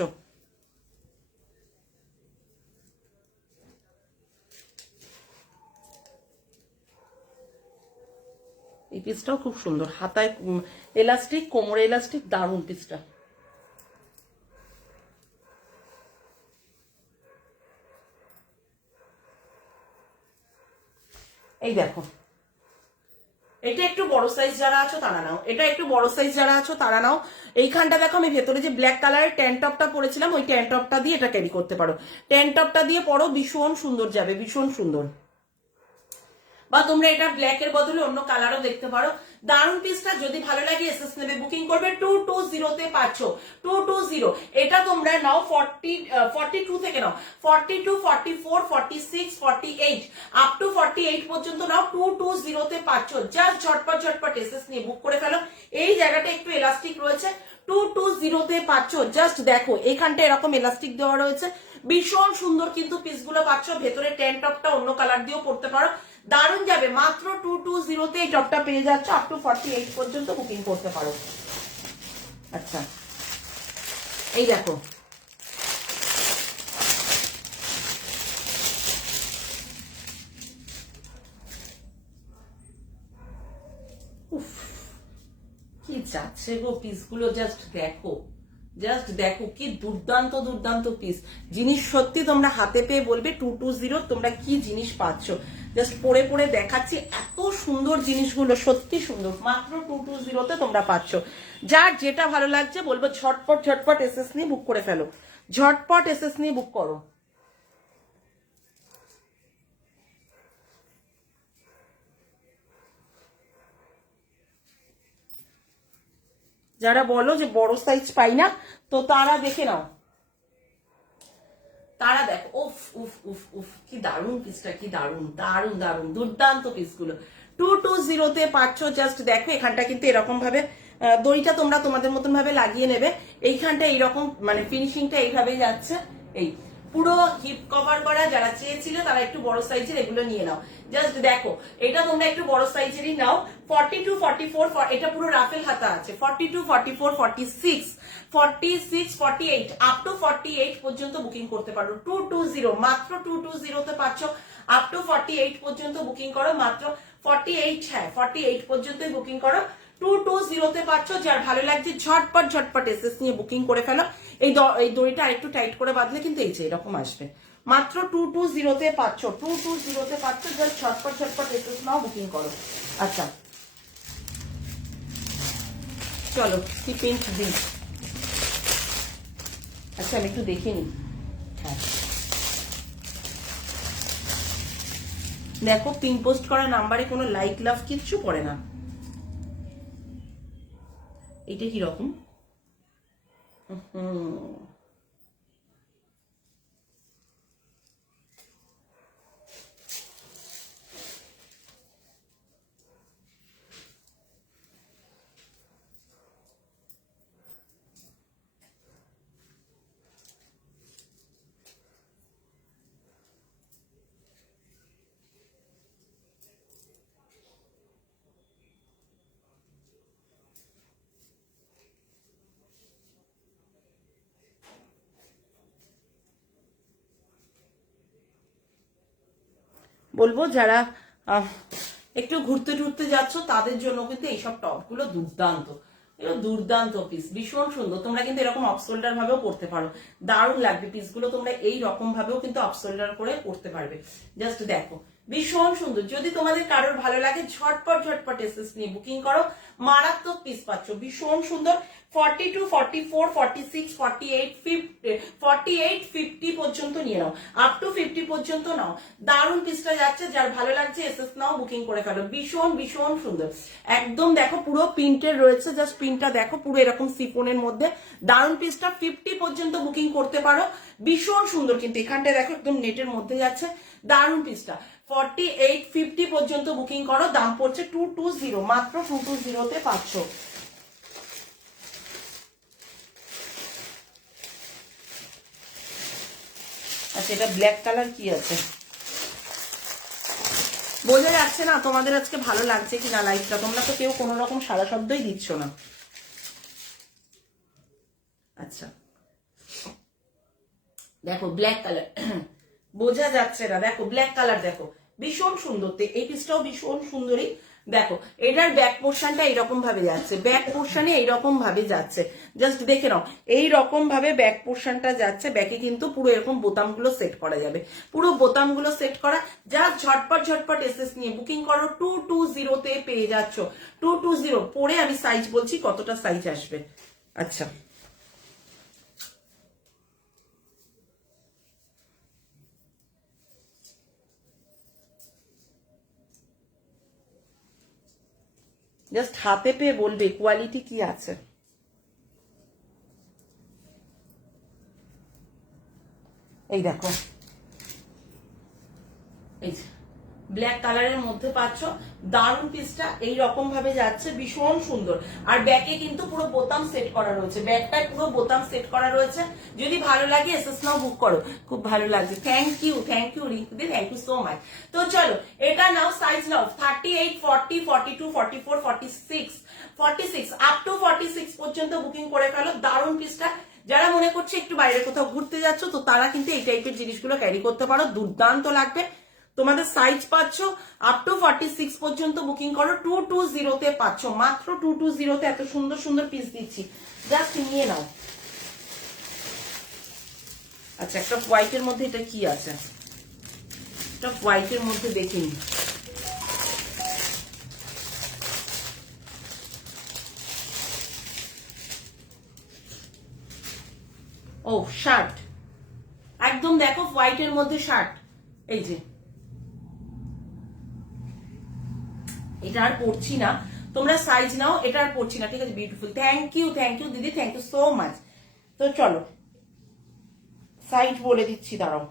এই পিসটাও খুব সুন্দর, হাতায় এলাস্টিক, কোমরে এলাস্টিক, দারুণ পিসটা। এই দেখো, এটা একটু বড় সাইজ যারা আছো তারা নাও, এটা একটু বড় সাইজ যারা আছো তারা নাও। এইখানটা দেখো, আমি ভেতরে যে ব্ল্যাক কালারের ট্যান টপটা পরেছিলাম, ওই ট্যান টপটা দিয়ে এটা ক্যারি করতে পারো। ট্যান টপটা দিয়ে পরো, ভীষণ সুন্দর যাবে, ভীষণ সুন্দর। বা তোমরা এটা ব্ল্যাক এর বদলে অন্য কালারও দেখতে পারো। দারুন পিসটা, যদি ভালো লাগে এসএস নেবে, বুকিং করবে 220 তে পাচ্ছ। 220 এটা তোমরা নাও 42 থেকে নাও, 42, 44, 46, 48 আপ টু 48 পর্যন্ত নাও। 220 তে পাচ্ছ। জাস্ট ঝটপট ঝটপট এসএস নিয়ে বুক করে ফেলো। এই জায়গাটা একটু এলাস্টিক রয়েছে, 220 তে পাচ্ছ। জাস্ট দেখো এখানটা এরকম এলাস্টিক দেওয়া রয়েছে, ভীষণ সুন্দর কিন্তু পিসগুলো পাচ্ছ। ভেতরে ট্যান টপটা অন্য কালার দিয়েও পড়তে পারো, দারুণ যাবে। মাত্র 220 তে এই টপটা পেয়ে যাচ্ছ। আপ টু 48 পর্যন্ত বুকিং করতে পারো। আচ্ছা এই দেখো, উফ কি যাচ্ছে গো পিসগুলো, জাস্ট দেখো, জাস্ট দেখো কি দুর্দান্ত দুর্দান্ত পিস। জিনিস সত্যি তোমরা হাতে পেয়ে বলবে 220 তোমরা কি জিনিস পাচ্ছ। জাস্ট পরে পরে দেখাচ্ছি, এত সুন্দর জিনিসগুলো, সত্যি সুন্দর। মাত্র 220 তে তোমরা পাচ্ছ। যার যেটা ভালো লাগছে বলবো ঝটপট ঝটপট এসএস নিয়ে বুক করে ফেলো, ঝটপট এসএস নিয়ে বুক করো। যারা বলো যে বড় সাইজ পাই না, তো তারা দেখে নাও, তারা দেখো। উফ উফ উফ উফ কি দারুণ পিসটা, কি দারুণ, দারুণ দারুণ দুর্দান্ত পিসগুলো 220 তে পাচ্ছ। জাস্ট দেখো এখানটা কিন্তু এরকম ভাবে দড়িটা তোমরা তোমাদের মতন ভাবে লাগিয়ে নেবে। এইখানটা এইরকম মানে ফিনিশিংটা এইভাবেই যাচ্ছে। এই পুরো হিপ কভার করা, যারা চেয়েছিল তারা একটু বড় সাইজের এগুলো নিয়ে নাও। জাস্ট দেখো এটা তোমরা একটু বড় সাইজেরই নাও। 42, 44, এটা পুরো রাফেল হাতা আছে। 42, 44, 46, 46, 48 আপ টু 48 পর্যন্ত বুকিং করতে পারো। 220 মাত্র 220 তে পাচ্ছ। আপ টু 48 পর্যন্ত বুকিং করো, মাত্র 48, হ্যাঁ 48 পর্যন্তই বুকিং করো। 220 তে পাচ্ছ। যার ভালো লাগছে ঝটপট ঝটপট এসএস নিয়ে বুকিং করে ফেলো। এই দড়িটা আরেকটু টাইট করে বাঁধলে কিন্তু এই যে এরকম আসবে। মাত্র 220 তে পাচ্ছ, 220 তে পাচ্ছ। জাস্ট ঝটপট ঝটপট এসএস নাও, বুকিং করো। আচ্ছা চলো কি প্রিন্ট দিই। আচ্ছা আমি একটু দেখে নিই। হ্যাঁ দেখো, পিন পোস্ট করা নাম্বারে কোনো লাইক লাভ কিচ্ছু পড়ে না। এটা কিরকম? বলবো যারা একটু ঘুরতে টুরতে যাচ্ছ তাদের জন্য কিন্তু এইসব টপ গুলো দুর্দান্ত, এগুলো দুর্দান্ত পিস, ভীষণ সুন্দর। তোমরা কিন্তু এরকম অফ শোল্ডার ভাবেও পড়তে পারো, দারুণ লাগবে পিসগুলো। তোমরা এই রকম ভাবেও কিন্তু অফ শোল্ডার করে পড়তে পারবে। জাস্ট দেখো ভীষণ সুন্দর। যদি তোমাদের কারোর ভালো লাগে ঝটপট ঝটপট এসএস নিয়ে বুকিং করো, মারাত্মক পিস পাচ্ছ, ভীষণ সুন্দর। 42, 44, 46, 48, 48, 50 পর্যন্ত নিয়ে নাও, আপ টু 50 পর্যন্ত নাও। দারুণ পিসটা যাচ্ছে, যার ভালো লাগছে এসএস নাও, বুকিং করে ফেলো। ভীষণ ভীষণ সুন্দর, একদম দেখো পুরো প্রিন্টের রয়েছে। জাস্ট প্রিন্টটা দেখো, পুরো এরকম সিফনের মধ্যে দারুণ পিসটা। 50 পর্যন্ত বুকিং করতে পারো, ভীষণ সুন্দর। কিন্তু এখানটা দেখো একদম নেটের মধ্যে যাচ্ছে, দারুণ পিসটা। 48, 50 পর্যন্ত বুকিং করো, দাম পড়ছে 220, মাত্র 220 তে পাচ্ছ। আচ্ছা এটা ব্ল্যাক কালার কি আছে বোঝা যাচ্ছে না তোমাদের আজকে ভালো লাগছে কিনা লাইফটা, তোমরা তো কেউ কোনো রকম সারা শব্দই দিচ্ছ না। আচ্ছা দেখো ব্ল্যাক কালার বোঝা যাচ্ছে না, দেখো ব্ল্যাক কালার দেখো ভীষণ সুন্দর, এই পিসটাও ভীষণ সুন্দরী। দেখো এটার ব্যাক পোর্শনটা এইরকম ভাবে যাচ্ছে, ব্যাক পোর্শনে এইরকম ভাবে যাচ্ছে, জাস্ট দেখে নাও এইরকম ভাবে ব্যাক পোর্শনটা যাচ্ছে। ব্যাকে কিন্তু পুরো এরকম বোতামগুলো সেট করা যাবে, পুরো বোতামগুলো সেট করা। যা ঝটপট ঝটপট এসএস নিয়ে বুকিং করো, 220 পেয়ে যাচ্ছ। 220 পরে আমি সাইজ বলছি কতটা সাইজ আসবে। আচ্ছা জাস্ট হাতে পেয়ে বলবে কোয়ালিটি কি আছে। এই দেখো এই ব্ল্যাক কালারের মধ্যে পাচ্ছ, দারুন পিসটা এইরকম ভাবে যাচ্ছে, ভীষণ সুন্দর। আর ব্যাকে কিন্তু পুরো বোতাম সেট করা রয়েছে, ব্যাকটায় পুরো বোতাম সেট করা রয়েছে। যদি ভালো লাগে এসএস নাও বুক করো, খুব ভালো লাগছে। থ্যাংক ইউ রিঙ্কুদি, থ্যাংক ইউ সো মাচ। তো চলো এটা নাও, সাইজ নাও 38, 40, 42, 44, 46, 46 আপ টু 46 পর্যন্ত বুকিং করে ফেলো। দারুন পিসটা, যারা মনে করছে একটু বাইরে কোথাও ঘুরতে যাচ্ছ তো তারা কিন্তু এই টাইপের জিনিসগুলো ক্যারি করতে পারো, দুর্দান্ত লাগবে। তোমাদের সাইজ পাচ্ছ আপ টু 46 পর্যন্ত বুকিং করো, 220 পাচ্ছ, মাত্র 220 এত সুন্দর সুন্দর পিস দিচ্ছি, জাস্ট নিয়ে নাও। আচ্ছা একটা হোয়াইটের মধ্যে এটা কি আছে, এটা হোয়াইটের মধ্যে দেখিনি। ও শার্ট, একদম দেখো হোয়াইটের মধ্যে শার্ট। এই যে এটা আর পড়ছি না, তোমরা সাইজ নাও, এটা আর পড়ছি না, ঠিক আছে। বিউটিফুল, থ্যাংক ইউ দিদি, থ্যাংক ইউ সো মাচ। তো চলো সাইজ বলে দিচ্ছি, দাঁড়াও।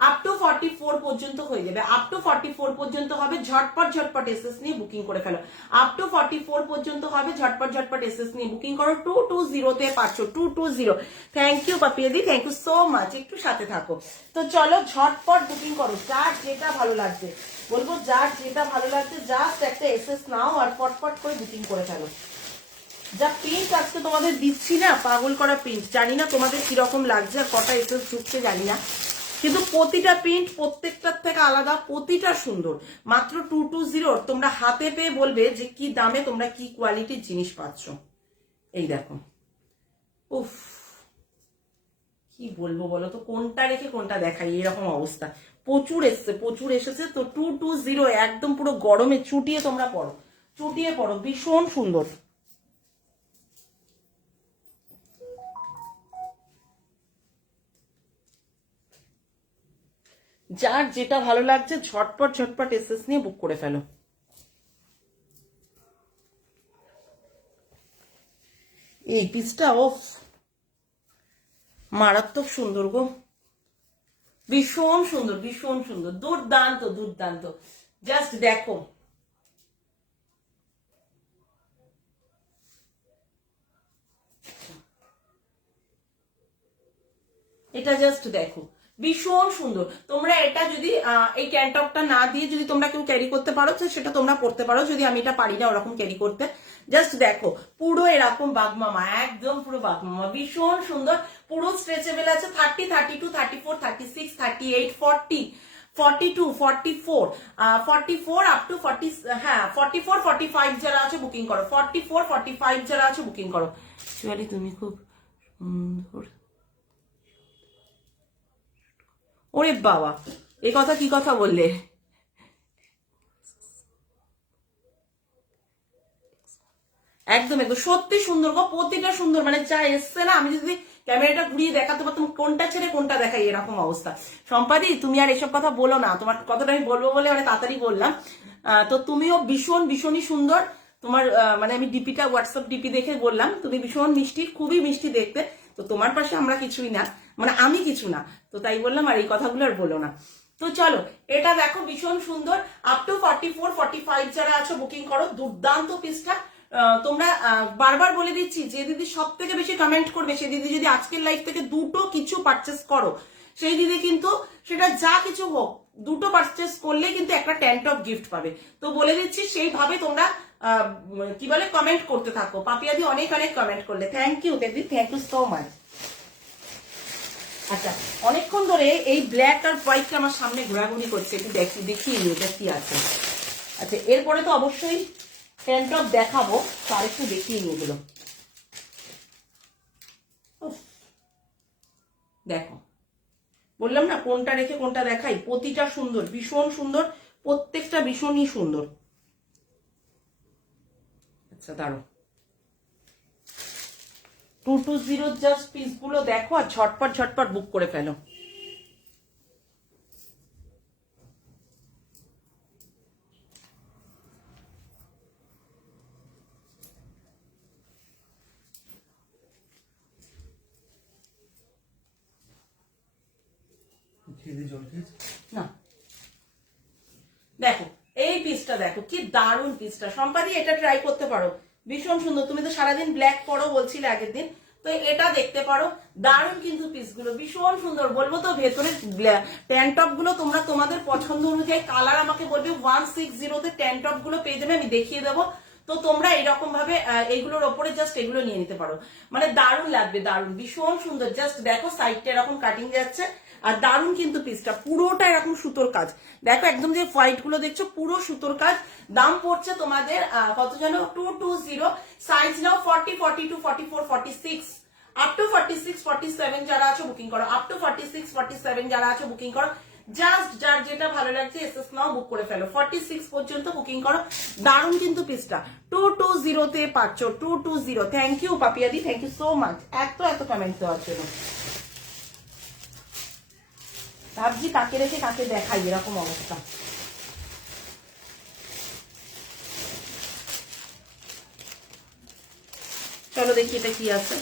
আপ টু 44 পর্যন্ত হয়ে যাবে, আপ টু 44 পর্যন্ত হবে, ঝটপট ঝটপট এসএস নিয়ে বুকিং করে ফেলো। আপ টু 44 পর্যন্ত হবে, ঝটপট ঝটপট এসএস নিয়ে বুকিং করো, 220 পাচ্ছ, 220। থ্যাংক ইউ পাপিয়াদি, থ্যাংক ইউ সো মাচ, একটু সাথে থাকো। তো চলো ঝটপট বুকিং করো, যার যেটা ভালো লাগছে, বলবো যার যেটা ভালো লাগছে জাস্ট একটা এসএস নাও আর ফটফট করে বুকিং করে ফেলো। যা প্রিন্ট আজকে তোমাদের দিচ্ছি না, পাগল করা প্রিন্ট, জানি না তোমাদের কিরকম লাগছে আর কটা এসএস ঢুকছে জানি না, কিন্তু প্রতিটা প্রিন্ট প্রত্যেকটার থেকে আলাদা, প্রতিটা সুন্দর। মাত্র 220 তোমরা হাতে পেয়ে বলবে যে কি দামে তোমরা কি কোয়ালিটির জিনিস পাচ্ছ। এই দেখো, উফ কি বলবো বলো তো, কোনটা রেখে কোনটা দেখাই, এরকম অবস্থা। প্রচুর এসেছে তো 220 একদম পুরো গরমে চুটিয়ে তোমরা পড়ো, চুটিয়ে পড়ো, ভীষণ সুন্দর। যার যেটা ভালো লাগছে ঝটপট ঝটপট এসএস নিয়ে বুক করে ফেলো। এই পিসটা অফ মারাত্মক সুন্দর গো, ভীষণ সুন্দর, ভীষণ সুন্দর, দুর্দান্ত দুর্দান্ত, জাস্ট দেখো। এটা জাস্ট দেখো, ভীষণ সুন্দর। তোমরা এটা যদি এই ক্যান্টপটা না দিয়ে যদি তোমরা কেউ ক্যারি করতে পারো সেটা তোমরা করতে পারো, যদি আমি এটা পারি না ওরকম ক্যারি করতে। জাস্ট দেখো পুরো এরকম বাগমামা, একদম পুরো বাগমামা, ভীষণ সুন্দর। পুরো স্ট্রেচেবল আছে, 30, 32, 34, 36, 38, 40, 42, 44, 44 আপ টু 40, হ্যাঁ 44, 45 যারা আছে বুকিং করো, 44, 45 যারা আছে বুকিং করো। শিবালি তুমি খুব সুন্দর। ওরে বাবা, এই কথা কি কথা বললে, একদম একদম সত্যি সুন্দর গো, প্রতিটা সুন্দর, মানে যা এসছে না, আমি যদি ক্যামেরাটা ঘুরিয়ে দেখাতে পারতাম কোনটা ছেড়ে কোনটা দেখাই, এরকম অবস্থা। সম্পাদি তুমি আর এসব কথা বলো না, তোমার কথাটা আমি বলবো বলে অনেক তাড়াতাড়ি বললাম। তো তুমিও ভীষণই সুন্দর, তোমার মানে আমি ডিপিটা হোয়াটসঅ্যাপ ডিপি দেখে বললাম তুমি ভীষণ মিষ্টি, খুবই মিষ্টি দেখতে। তো তোমার পাশে আমরা কিছুই না, মানে আমি কিছু না, তো তাই বললাম আর এই কথাগুলো আর বলো না। তো চলো এটা দেখো ভীষণ সুন্দর, আপ টু 44, 45 যারা আছো বুকিং করো, দুর্দান্ত পিসটা, তোমরা বারবার বলে দিচ্ছি, যে দিদি সব থেকে বেশি কমেন্ট করবে সেই দিদি যদি আজকের লাইভ থেকে দুটো কিছু পারচেস করো, সেই দিদি কিন্তু সেটা যা কিছু হোক দুটো পারচেস করলে কিন্তু একটা ট্যান্ট অফ গিফট পাবে। তো বলে দিচ্ছি সেইভাবে তোমরা কি বলে কমেন্ট করতে থাকো। পাপিয়াদি অনেক অনেক কমেন্ট করলে, থ্যাংক ইউ দিদি, থ্যাংক ইউ সো মাচ। আচ্ছা, অনেকক্ষণ ধরে এই ব্ল্যাক আর হোয়াইটটা আমার সামনে ঘোরাঘুরি করছে, একটু দেখিয়ে নিই এটা কি আছে। আচ্ছা, এরপরে তো অবশ্যই ট্যান্ট অফ দেখাবো, তার একটু দেখিয়ে নিই এগুলো। দেখো, বললাম না কোনটা রেখে কোনটা দেখাই, প্রতিটা সুন্দর, ভীষণ সুন্দর, প্রত্যেকটা ভীষণই সুন্দর। আচ্ছা দাঁড়ো, 220 জাস্ট পিসগুলো দেখো আর ঝটপট ঝটপট বুক করে ফেলো। না দেখো, এই পিসটা দেখো কি দারুণ পিসটা, সম্পাদি এটা ট্রাই করতে পারো, ভীষণ সুন্দর। তুমি তো সারাদিন ব্ল্যাক পরো বলছিলে আগের দিন, তো এটা দেখতে পারো, দারুণ কিন্তু পিসগুলো ভীষণ সুন্দর। বলবো তো ভেতরের ট্যান টপ গুলো তোমরা তোমাদের পছন্দ অনুযায়ী কালার আমাকে বলবে, 160 ট্যান টপ গুলো পেয়ে যাবে, আমি দেখিয়ে দেবো। তো তোমরা এইরকম ভাবে এইগুলোর ওপরে জাস্ট এগুলো নিয়ে নিতে পারো, মানে দারুণ লাগবে, দারুণ ভীষণ সুন্দর। জাস্ট দেখো সাইডটা এরকম কাটিং যাচ্ছে, আর দারুণ কিন্তু পিসটা পুরোটা এরকম সুতোর কাজ। দেখো একদম যে হোয়াইট গুলো দেখছো পুরো সুতোর কাজ। দাম পড়ছে তোমাদের কত জানো, 220। সাইজ নাও 40, 42, 44, 46, আপ টু 46, 47 যারা আছো বুকিং করো, আপ টু 46, 47 যারা আছো বুকিং করো। জাস্ট যার যেটা ভালো লাগছে এসএস নাও, বুক করে ফেলো, 46 পর্যন্ত বুকিং করো। দারুণ কিন্তু পিসটা 220 তে পাচ্ছ, 220। থ্যাংক ইউ পাপিয়াদি, থ্যাংক ইউ সো মাচ এত এত কমেন্ট দেওয়ার জন্য। ভাবছি কাকে রেখে কাকে দেখাই, এরকম অবস্থা। চলো দেখি এটা কি আছে।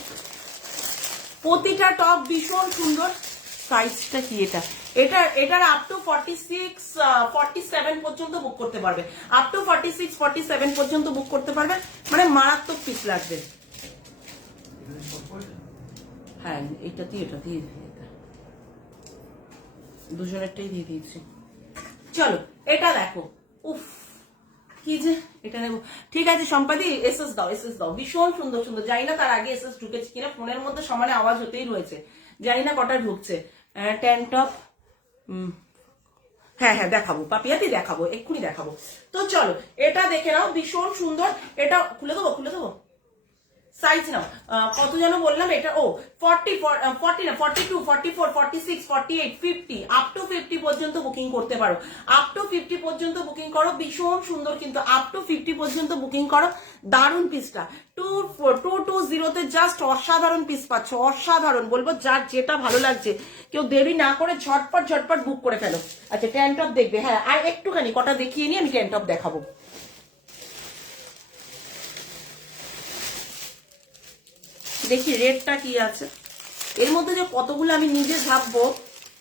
প্রতিটা টপ ভীষণ সুন্দর। সাইজটা কি এটার আপ টু 46, 47 পর্যন্ত বুক করতে পারবে, আপ টু 46, 47 পর্যন্ত বুক করতে পারবে, মানে মারাত্মক পিস লাগবে। হ্যাঁ এটা দিয়ে দুজনেরটাই দিয়ে দিয়েছি। চলো এটা দেখো, উফ কি যে এটা নেবো। ঠিক আছে সম্পাদি, এসএস দাও, এসএস দাও, ভীষণ সুন্দর সুন্দর। জানি না তার আগে এসএস ঢুকেছে কিনা, ফোনের মধ্যে সমানে আওয়াজ হতেই রয়েছে, জানি না কটা ঢুকছে। ট্যান টপ, হ্যাঁ হ্যাঁ দেখাবো পাপিয়াতি, দেখাবো এক্ষুনি দেখাবো। তো চলো এটা দেখে নাও, ভীষণ সুন্দর। এটা খুলে দেবো, খুলে দেবো। সাইজ নাও কত যেন বললাম, এটা 40, 40 না 42, 44, 46, 48, 50, আপ টু 50 পর্যন্ত বুকিং করতে পারো, আপ টু 50 পর্যন্ত বুকিং করো। ভীষণ সুন্দর কিন্তু, আপ টু 50 পর্যন্ত বুকিং করো। দারুণ পিসটা 220 তে জাস্ট অসাধারণ পিস পাচ্ছ, অসাধারণ। বলবো যার যেটা ভালো লাগছে কেউ দেরি না করে ঝটপট ঝটপট বুক করে ফেলো। আচ্ছা ট্যান টপ দেখবে, হ্যাঁ আর একটুখানি কটা দেখিয়ে নিয়ে আমি ট্যান টপ দেখাবো। দেখি রেটটা কি আছে এর মধ্যে, যে কতগুলো আমি নিজে ভাববো,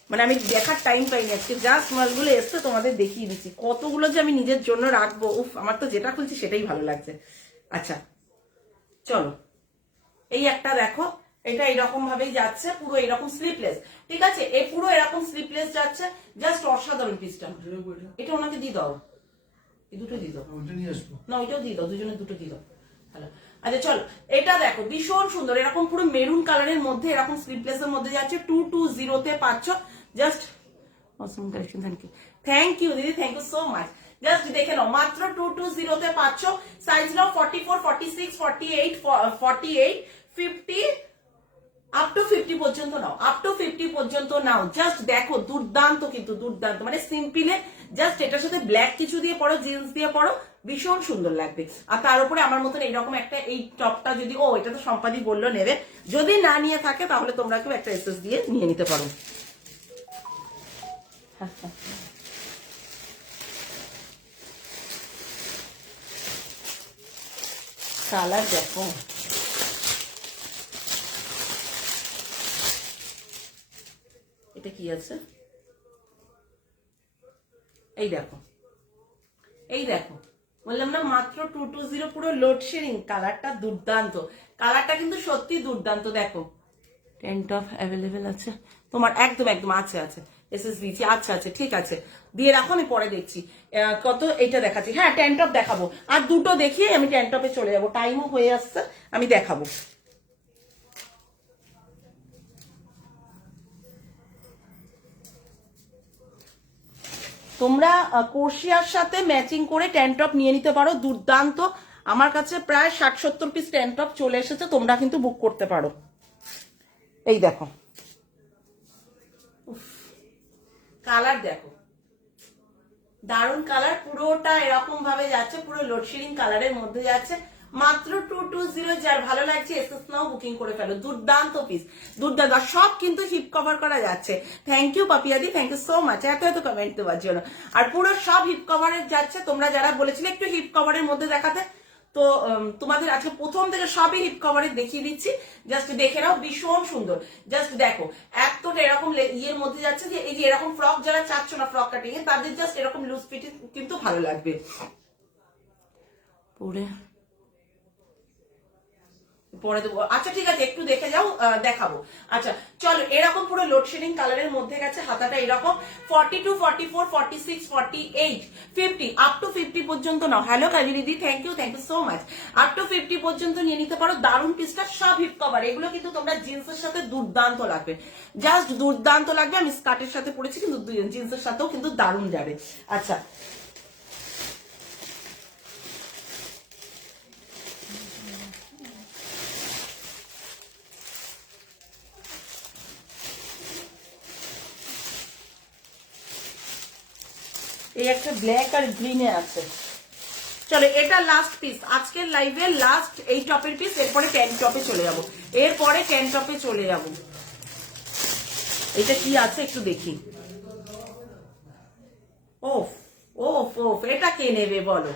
মানে আমি দেখার টাইম পাইনি আজকে, জাস্ট মালগুলো এসছে তোমাদের দেখিয়ে দিচ্ছি, কতগুলো যে আমি নিজের জন্য রাখবো। উফ, আমার তো যেটা খুলছি সেটাই ভালো লাগছে। আচ্ছা চলো, এই একটা দেখো, এটা এরকম ভাবেই যাচ্ছে, পুরো এরকম স্লিপলেস, ঠিক আছে, এই পুরো এরকম স্লিপলেস যাচ্ছে, জাস্ট অসাধারণ পিসটা। এটা ওনাকে দিয়ে দাও, এই দুটো দিয়ে দাও না, ওইটাও দিয়ে দাও, দুজনের দুটো দিয়ে দাও। হ্যালো, আচ্ছা চলো এটা দেখো, ভীষণ সুন্দর, এরকম পুরো মেরুন কালারের মধ্যে এরকম স্লিভলেস এর মধ্যে যাচ্ছে, 220 তে পাচ্ছ। Just awesome collection, thank you দিদি, thank you so much. Just দেখে নাও, মাত্র 220 তে পাচ্ছ। সাইজ নাও 44, 46, 48, 48, 50, আপ টু 50 পর্যন্ত নাও, আপ টু 50 পর্যন্ত নাও। জাস্ট দেখো দুর্দান্ত কিন্তু, দুর্দান্ত, মানে সিম্পলে জাস্ট এটার সাথে ব্ল্যাক কিছু দিয়ে পরো, জিন্স দিয়ে পরো, ভীষণ সুন্দর লাগবে। আর তার উপরে আমার মতন এইরকম একটা এই টপটা যদি, এটা তো সম্পাদি বললো নেবে, যদি না নিয়ে থাকে তাহলে তোমরা কেউ একটা এসএস দিয়ে নিয়ে নিতে পারো। কালার দেখো, এটা কি আছে, এই দেখো, এই দেখো, বললাম না মাত্র 220, পুরো লোডশেডিং। কালারটা দুর্দান্ত, কালারটা কিন্তু সত্যি দুর্দান্ত। দেখো টেন টপ অ্যাভেলেবেল আছে তোমার, একদম একদম আছে আছে এসএসবিসি, আচ্ছা আচ্ছা ঠিক আছে, দিয়ে রাখো, আমি পরে দেখছি কত এইটা দেখাচ্ছি। হ্যাঁ টেন টপ দেখাবো, আর দুটো দেখিয়ে আমি টেন টপে চলে যাবো, টাইমও হয়ে আসছে, আমি দেখাবো। তোমরা কোর্সিয়ার সাথে ম্যাচিং করে টেন টপ নিয়ে নিতে পারো, দুর্দান্ত। আমার কাছে প্রায় 60-70 পিস টেন টপ চলে এসেছে, তোমরা কিন্তু বুক করতে পারো। এই দেখো কালার, দেখো দারুন কালার, পুরোটা এরকম ভাবে যাচ্ছে, পুরো লোডশেডিং কালারের মধ্যে যাচ্ছে, মাত্র 220। যার ভালো লাগছে এসএস নাও, বুকিং করে ফেলো। দুর্দান্ত পিস, দুর্দান্ত, সব কিন্তু হিপ কভার করা যাচ্ছে। থ্যাংক ইউ পাপিয়াদি, থ্যাংক ইউ সো মাচ এত এত কমেন্ট দেওয়ার জন্য। আর পুরো সব হিপ কভারের যাচ্ছে, তোমরা যারা বলেছিলে একটু হিপ কভারের মধ্যে দেখাতে, তো তোমাদের আজকে প্রথম থেকে সবই হিপ কভারে দেখিয়ে দিচ্ছি, জাস্ট দেখে নাও, ভীষণ সুন্দর। জাস্ট দেখো এতটা এরকম ইয়ের মধ্যে যাচ্ছে, যে এই যে এরকম ফ্রক যারা চাচ্ছ না ফ্রক কাটিং এ, তাদের জাস্ট এরকম লুজ ফিটিং কিন্তু ভালো লাগবে পরে। পরে দেবো, আচ্ছা ঠিক আছে, একটু দেখে যাও, দেখাবো। আচ্ছা চলো, এরকম পুরো লোডশেডিং কালারের মধ্যে গেছে, হাতাটা এরকম 42, 44, 46, 48, 50, আপ টু 50 পর্যন্ত নাও। Hello Kali didi, thank you so much. Up to 50 পর্যন্ত নিয়ে নিতে পারো, দারুন পিসটা, সব হিপ কভার। এগুলো কিন্তু তোমরা জিন্সের সাথে দুর্দান্ত লাগবে, জাস্ট দুর্দান্ত লাগবে। আমি স্কার্টের সাথে পরেছি, কিন্তু জিন্সের সাথেও কিন্তু দারুন যাবে। আচ্ছা এই একটা ব্ল্যাক আর গ্রিনে আছে। চলো এটা লাস্ট পিস, আজকের লাইভে লাস্ট এই টপের পিস, এরপরে টেন টপে চলে যাব, এরপরে টেন টপে চলে যাব। এটা কি আছে একটু দেখি। ওফ ওফ ওফ, এটা কে নেবে বলো?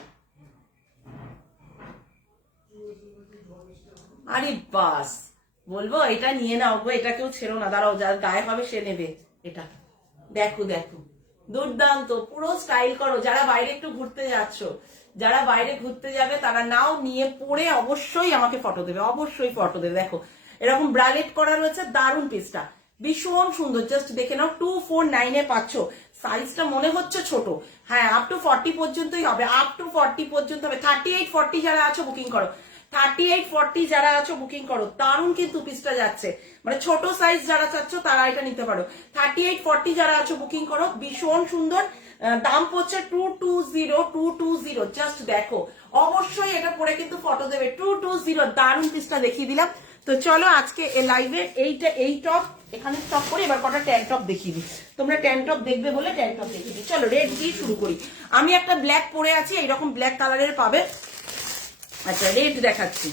আরে বাস, বলবো এটা নিয়ে নাও গো, এটা কেউ ছেড়ো না, দাঁড়াও, যার গায়ে হবে সে নেবে এটা। দেখো দেখো, দুর্দান্ত, পুরো স্টাইল করো। যারা বাইরে একটু ঘুরতে যাচ্ছ, যারা বাইরে ঘুরতে যাবে, তারা নাও, নিয়ে পরে অবশ্যই আমাকে ফটো দেবে, অবশ্যই ফটো দেবে। দেখো এরকম ব্রালেট করা রয়েছে, দারুন পিসটা, ভীষণ সুন্দর। জাস্ট দেখে নাও, 249 এ পাচ্ছ। সাইজটা মনে হচ্ছে ছোট, হ্যাঁ আপ টু 40 পর্যন্তই হবে, আপ টু 40 পর্যন্ত হবে। 38, 40 যারা আছো বুকিং করো, 38, 40 যারা আছো বুকিং করো। দারুন কিন্তু পিসটা যাচ্ছে, মানে ছোট সাইজ যারা চাচ্ছ তারা এটা নিতে পারো। 38, 40 যারা আছো বুকিং করো, ভীষণ সুন্দর। দাম পড়ছে 220, জাস্ট দেখো, অবশ্যই এটা পরে কিন্তু ফটো দেবে। 220, দারুন পিসটা দেখিয়ে দিলাম। তো চলো আজকে লাইভে এই টপ এখানে স্টপ করি, এবার কটা ট্যান টপ দেখিয়ে দিই। তোমরা ট্যান টপ দেখবে বলে ট্যান টপ দেখিয়ে দিই। চলো রেড দিয়ে শুরু করি। আমি একটা ব্ল্যাক পরে আছি, এইরকম ব্ল্যাক কালারের পাবে। আচ্ছা রেড দেখাচ্ছি।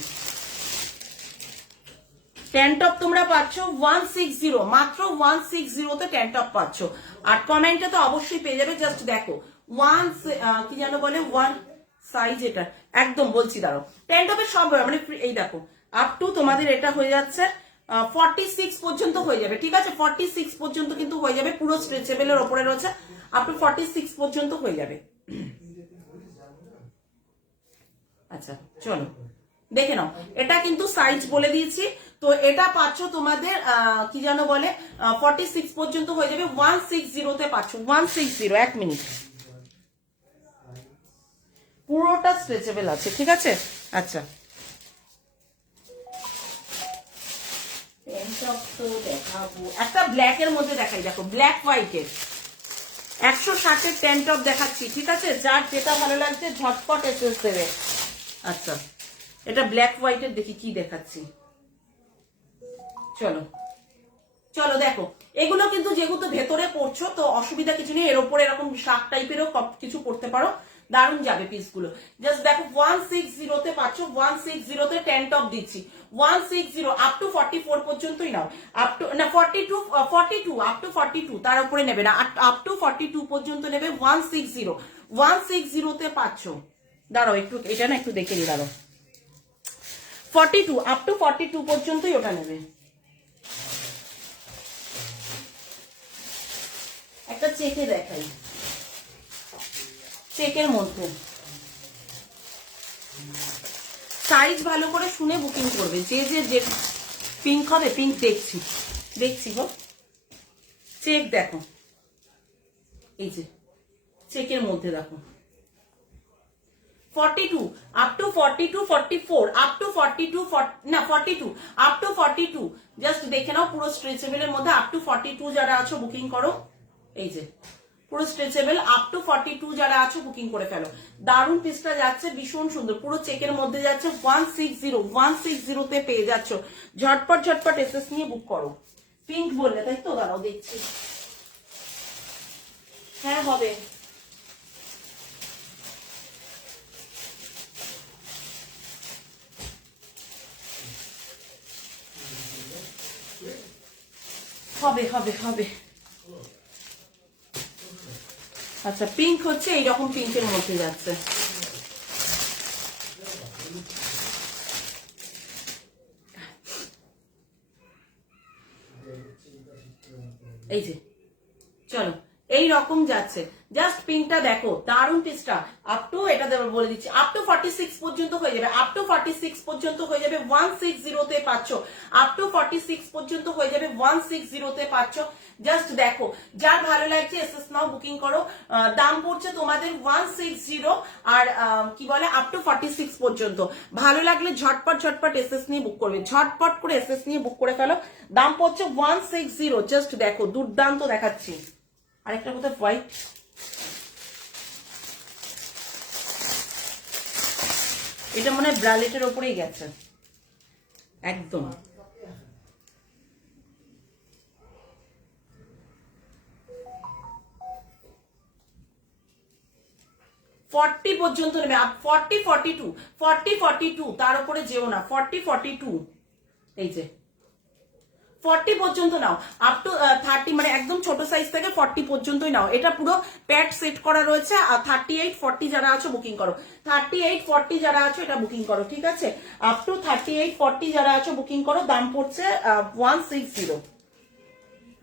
ট্যান টপ তোমরা পাচ্ছ 160, মাত্র 160 তে ট্যান টপ পাচ্ছ। আর কমেন্টে তো অবশ্যই পেয়ে যাবে, জাস্ট দেখো কি যেন বলে, ওয়ান সাইজ, এটা একদম বলছি, দাঁড়াও, ট্যান টপের সব মানে এই দেখো, আপ টু তোমাদের এটা হয়ে যাচ্ছে 46 পর্যন্ত হয়ে যাবে, ঠিক আছে? 46 পর্যন্ত কিন্তু হয়ে যাবে, পুরো স্ট্রেচেবলের ওপরে রয়েছে, আপ টু 46 পর্যন্ত হয়ে যাবে। আচ্ছা চলো দেখে নাও, এটা কিন্তু সাইজ বলে দিয়েছি। তো এটা পাচ্ছ তোমাদের কি যেন বলে, 46 পর্যন্ত হয়ে যাবে, 160 তে পাচ্ছ, 160। এক মিনিট, পুরোটা স্ট্রেচেবল আছে, ঠিক আছে? আচ্ছা তো দেখাবো, একটা ব্ল্যাক এর মধ্যে দেখাই, দেখো ব্ল্যাক হোয়াইটের 160 ট্যান টপ দেখাচ্ছি, ঠিক আছে? যার যেটা ভালো লাগছে ঝটপট এসএস দেবে। আচ্ছা এটা ব্ল্যাক হোয়াইটের, দেখি কি দেখাচ্ছি। চলো চলো দেখো, এগুলো কিন্তু যেহেতু ভেতরে পড়ছো তো অসুবিধা কিছু নেই, এর উপরে এরকম শার্ট টাইপেরও কিছু পড়তে পারো, দারুণ যাবে পিসগুলো। জাস্ট দেখো 160 তে পাচ্ছ, 160 তে ট্যান টপ দিচ্ছি, 160 আপ টু 44 পর্যন্তই নাও, আপ টু না 42, আপ টু 42, তার উপরে নেবে না, আপ টু 42 পর্যন্ত নেবে। 160 তে পাচ্ছ। দাঁড়াও একটু, এটা না একটু দেখে নি, দাঁড়াও, 42, আপ টু 42 পর্যন্তই ওটা নেবে। একটা চেকে দেখাই, চেকের মধ্যে সাইজ ভালো করে শুনে বুকিং করবে। যে যে যে পিঙ্ক হবে, পিঙ্ক দেখছি দেখছি গো, চেক দেখো, এই যে চেকের মধ্যে দেখো 42 আপ টু 42 44 আপ টু 42 না 42 আপ টু 42, জাস্ট দেখে নাও পুরো স্ট্রেচেবলের মধ্যে আপ টু 42 যারা আছো বুকিং করো। এই যে পুরো স্ট্রেচেবল আপ টু 42 যারা আছো বুকিং করে ফেলো। দারুন পিসটা যাচ্ছে, ভীষণ সুন্দর, পুরো চেকের মধ্যে যাচ্ছে। 160 তে পেয়ে যাচ্ছ। ঝটপট ঝটপট এসএস নিয়ে বুক করো। পিঙ্ক বললে তাই তো, দাঁড়াও দেখছি। হ্যাঁ হবে, হবে হবে হবে। আচ্ছা পিঙ্ক হচ্ছে এইরকম, পিঙ্কের মধ্যে যাচ্ছে। এই যে চলো এই রকম যাচ্ছে, জাস্ট পিঙ্কটা দেখো, দারুন পিসটা। আপ টু এটা বলে দিচ্ছি আপ টু 46 পর্যন্ত হয়ে যাবে, আপ টু 46 পর্যন্ত হয়ে যাবে 160 তে পাচ্ছ, আপ টু 46 পর্যন্ত হয়ে যাবে 160 তে পাচ্ছ। জাস্ট দেখো, যার ভালো লাগছে এসএস নাও বুকিং করো। দাম পড়ছে তোমাদের 160 আর কি বলে আপ টু 46 পর্যন্ত। ভালো লাগলে ঝটপট ঝটপট এসএস নিয়ে বুক করবে, ঝটপট করে এসএস নিয়ে বুক করে ফেলো। দাম পড়ছে 160, জাস্ট দেখো দুর্দান্ত দেখাচ্ছি। আরেকটা কোথায় হোয়াইট, এটা মনে হয় ব্রালেটের ওপরেই গেছে একদম। 40 পর্যন্ত নেবে, 40 42 40 42, তার উপরে যেও না। 40 42, এই যে 40 পর্যন্ত নাও, আপ টু 30, মানে একদম ছোট সাইজ থেকে 40 পর্যন্তই নাও। এটা পুরো প্যাড সেট করা রয়েছে। আর 38 40 যারা আছো বুকিং করো, 38 40 যারা আছো এটা বুকিং করো, ঠিক আছে? আপ টু 38 40 যারা আছো বুকিং করো। দাম পড়ছে 160।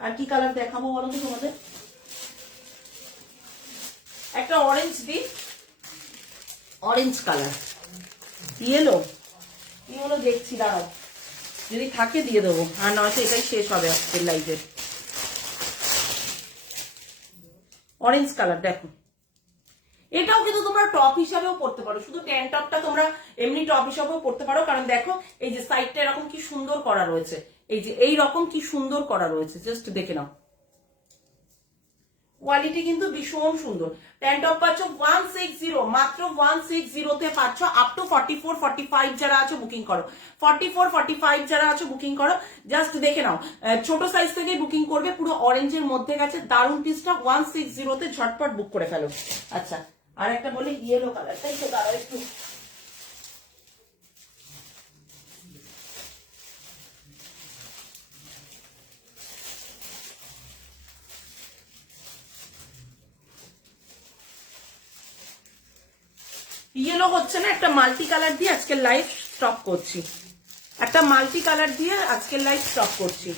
আর কি কালার দেখাবো বলো তো তোমাদের? একটা অরেঞ্জ দিই, অরেঞ্জ কালার, ইয়েলো দেখছি, দাঁড়াও যদি থাকে দিয়ে দেবো, আর নয়তো এটাই শেষ হবে আজকের লাইভে। অরেঞ্জ কালার দেখো, এটাও কিন্তু তোমরা টপ হিসাবেও পড়তে পারো, শুধু ট্যান টপটা তোমরা এমনি টপ হিসাবেও পড়তে পারো। কারণ দেখো এই যে সাইডটা এরকম কি সুন্দর করা রয়েছে, এই যে এই রকম কি সুন্দর করা রয়েছে, জাস্ট দেখে নাও। কোয়ালিটি কিন্তু ভীষণ সুন্দর। ট্যান টপ পাচ্ছ 160, মাত্র 160 তে পাচ্ছ। আপ টু 44 45 যারা আছো বুকিং করো, 44 45 যারা আছো বুকিং করো। জাস্ট দেখে নাও, ছোট সাইজ থেকে বুকিং করবে। পুরো অরেঞ্জের মধ্যে গেছে, দারুন পিসটা 160 তে ঝটপট বুক করে ফেলো। আচ্ছা আর একটা বলি ইয়েলো কালার, তাই তো, দাঁড়াও একটু। ইয়েলো হচ্ছে না, একটা মাল্টি কালার দিয়ে আজকের লাইভ স্টপ করছি, একটা মাল্টি কালার দিয়ে আজকের লাইভ স্টপ করছি।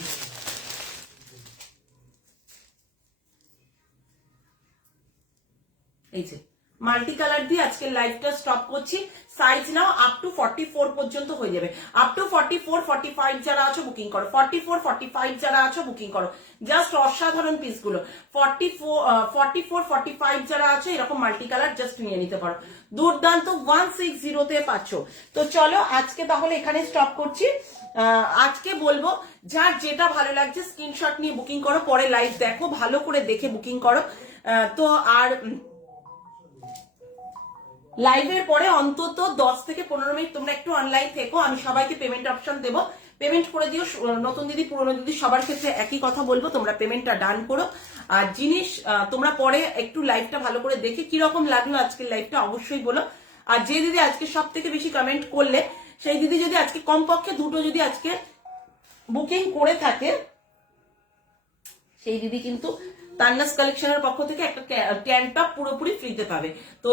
এই যে মাল্টি কালার দিয়ে আজকের লাইভটা স্টপ করছি। সাইজ নাও, আপ টু 44 পর্যন্ত হয়ে যাবে। আপ টু 44 45 যারা আছো বুকিং করো, 44 45 যারা আছো বুকিং করো। জাস্ট অসাধারণ পিসগুলো। 44 45 যারা আছো এরকম মাল্টি কালার জাস্ট নিয়ে নিতে পারো। দুর্দান্ত 160 তে পাচ্ছ। তো চলো আজকে তাহলে এখানে স্টপ করছি। আজকে বলবো যার যেটা ভালো লাগছে স্ক্রিনশট নিয়ে বুকিং করো, পরে লাইভ দেখো, ভালো করে দেখে বুকিং করো। তো আর লাইভের পরে অন্তত 10 থেকে 15 মিনিট তোমরা একটু অনলাইন থেকো, আমি সবাইকে পেমেন্ট অপশন দেবো, পেমেন্ট করে দিও। নতুন দিদি পুরনো দিদি সবার ক্ষেত্রে একই কথা বলবো, তোমরা পেমেন্টটা ডান করো। আর জিনিস তোমরা পরে একটু লাইভটা ভালো করে দেখে কিরকম লাগলো আজকের লাইভটা অবশ্যই বলো। আর যে দিদি আজকে সব থেকে বেশি কমেন্ট করলে সেই দিদি যদি আজকে কমপক্ষে দুটো যদি আজকে বুকিং করে থাকে, সেই দিদি কিন্তু তান্নাস কালেকশনের পক্ষ থেকে একটা ট্যান টপ পুরোপুরি ফ্রিতে পাবে। তো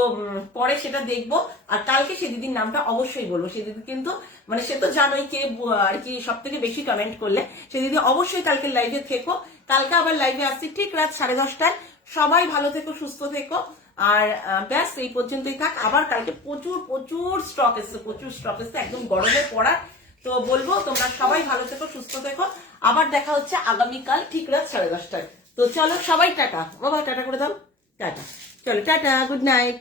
পরে সেটা দেখবো। আর কালকে সে দিদির নামটা অবশ্যই বলবো। সে দিদি কিন্তু মানে সে তো জানোই কে আর কি সব থেকে বেশি কমেন্ট করলে, সে দিদি অবশ্যই কালকে লাইভে থেকো। কালকে আবার লাইভে আসছি ঠিক রাত 10:30টায়। সবাই ভালো থেকো, সুস্থ থেকো। আর ব্যাস এই পর্যন্তই থাক। আবার কালকে প্রচুর প্রচুর স্টক এসছে একদম গরমে পড়া। তো বলবো তোমরা সবাই ভালো থেকো, সুস্থ থেকো। আবার দেখা হচ্ছে আগামীকাল ঠিক রাত 10:30টায়। তো চলো সবাই টাটা, বাবা টাটা করে দাও, টাটা, চলো টাটা, গুড নাইট।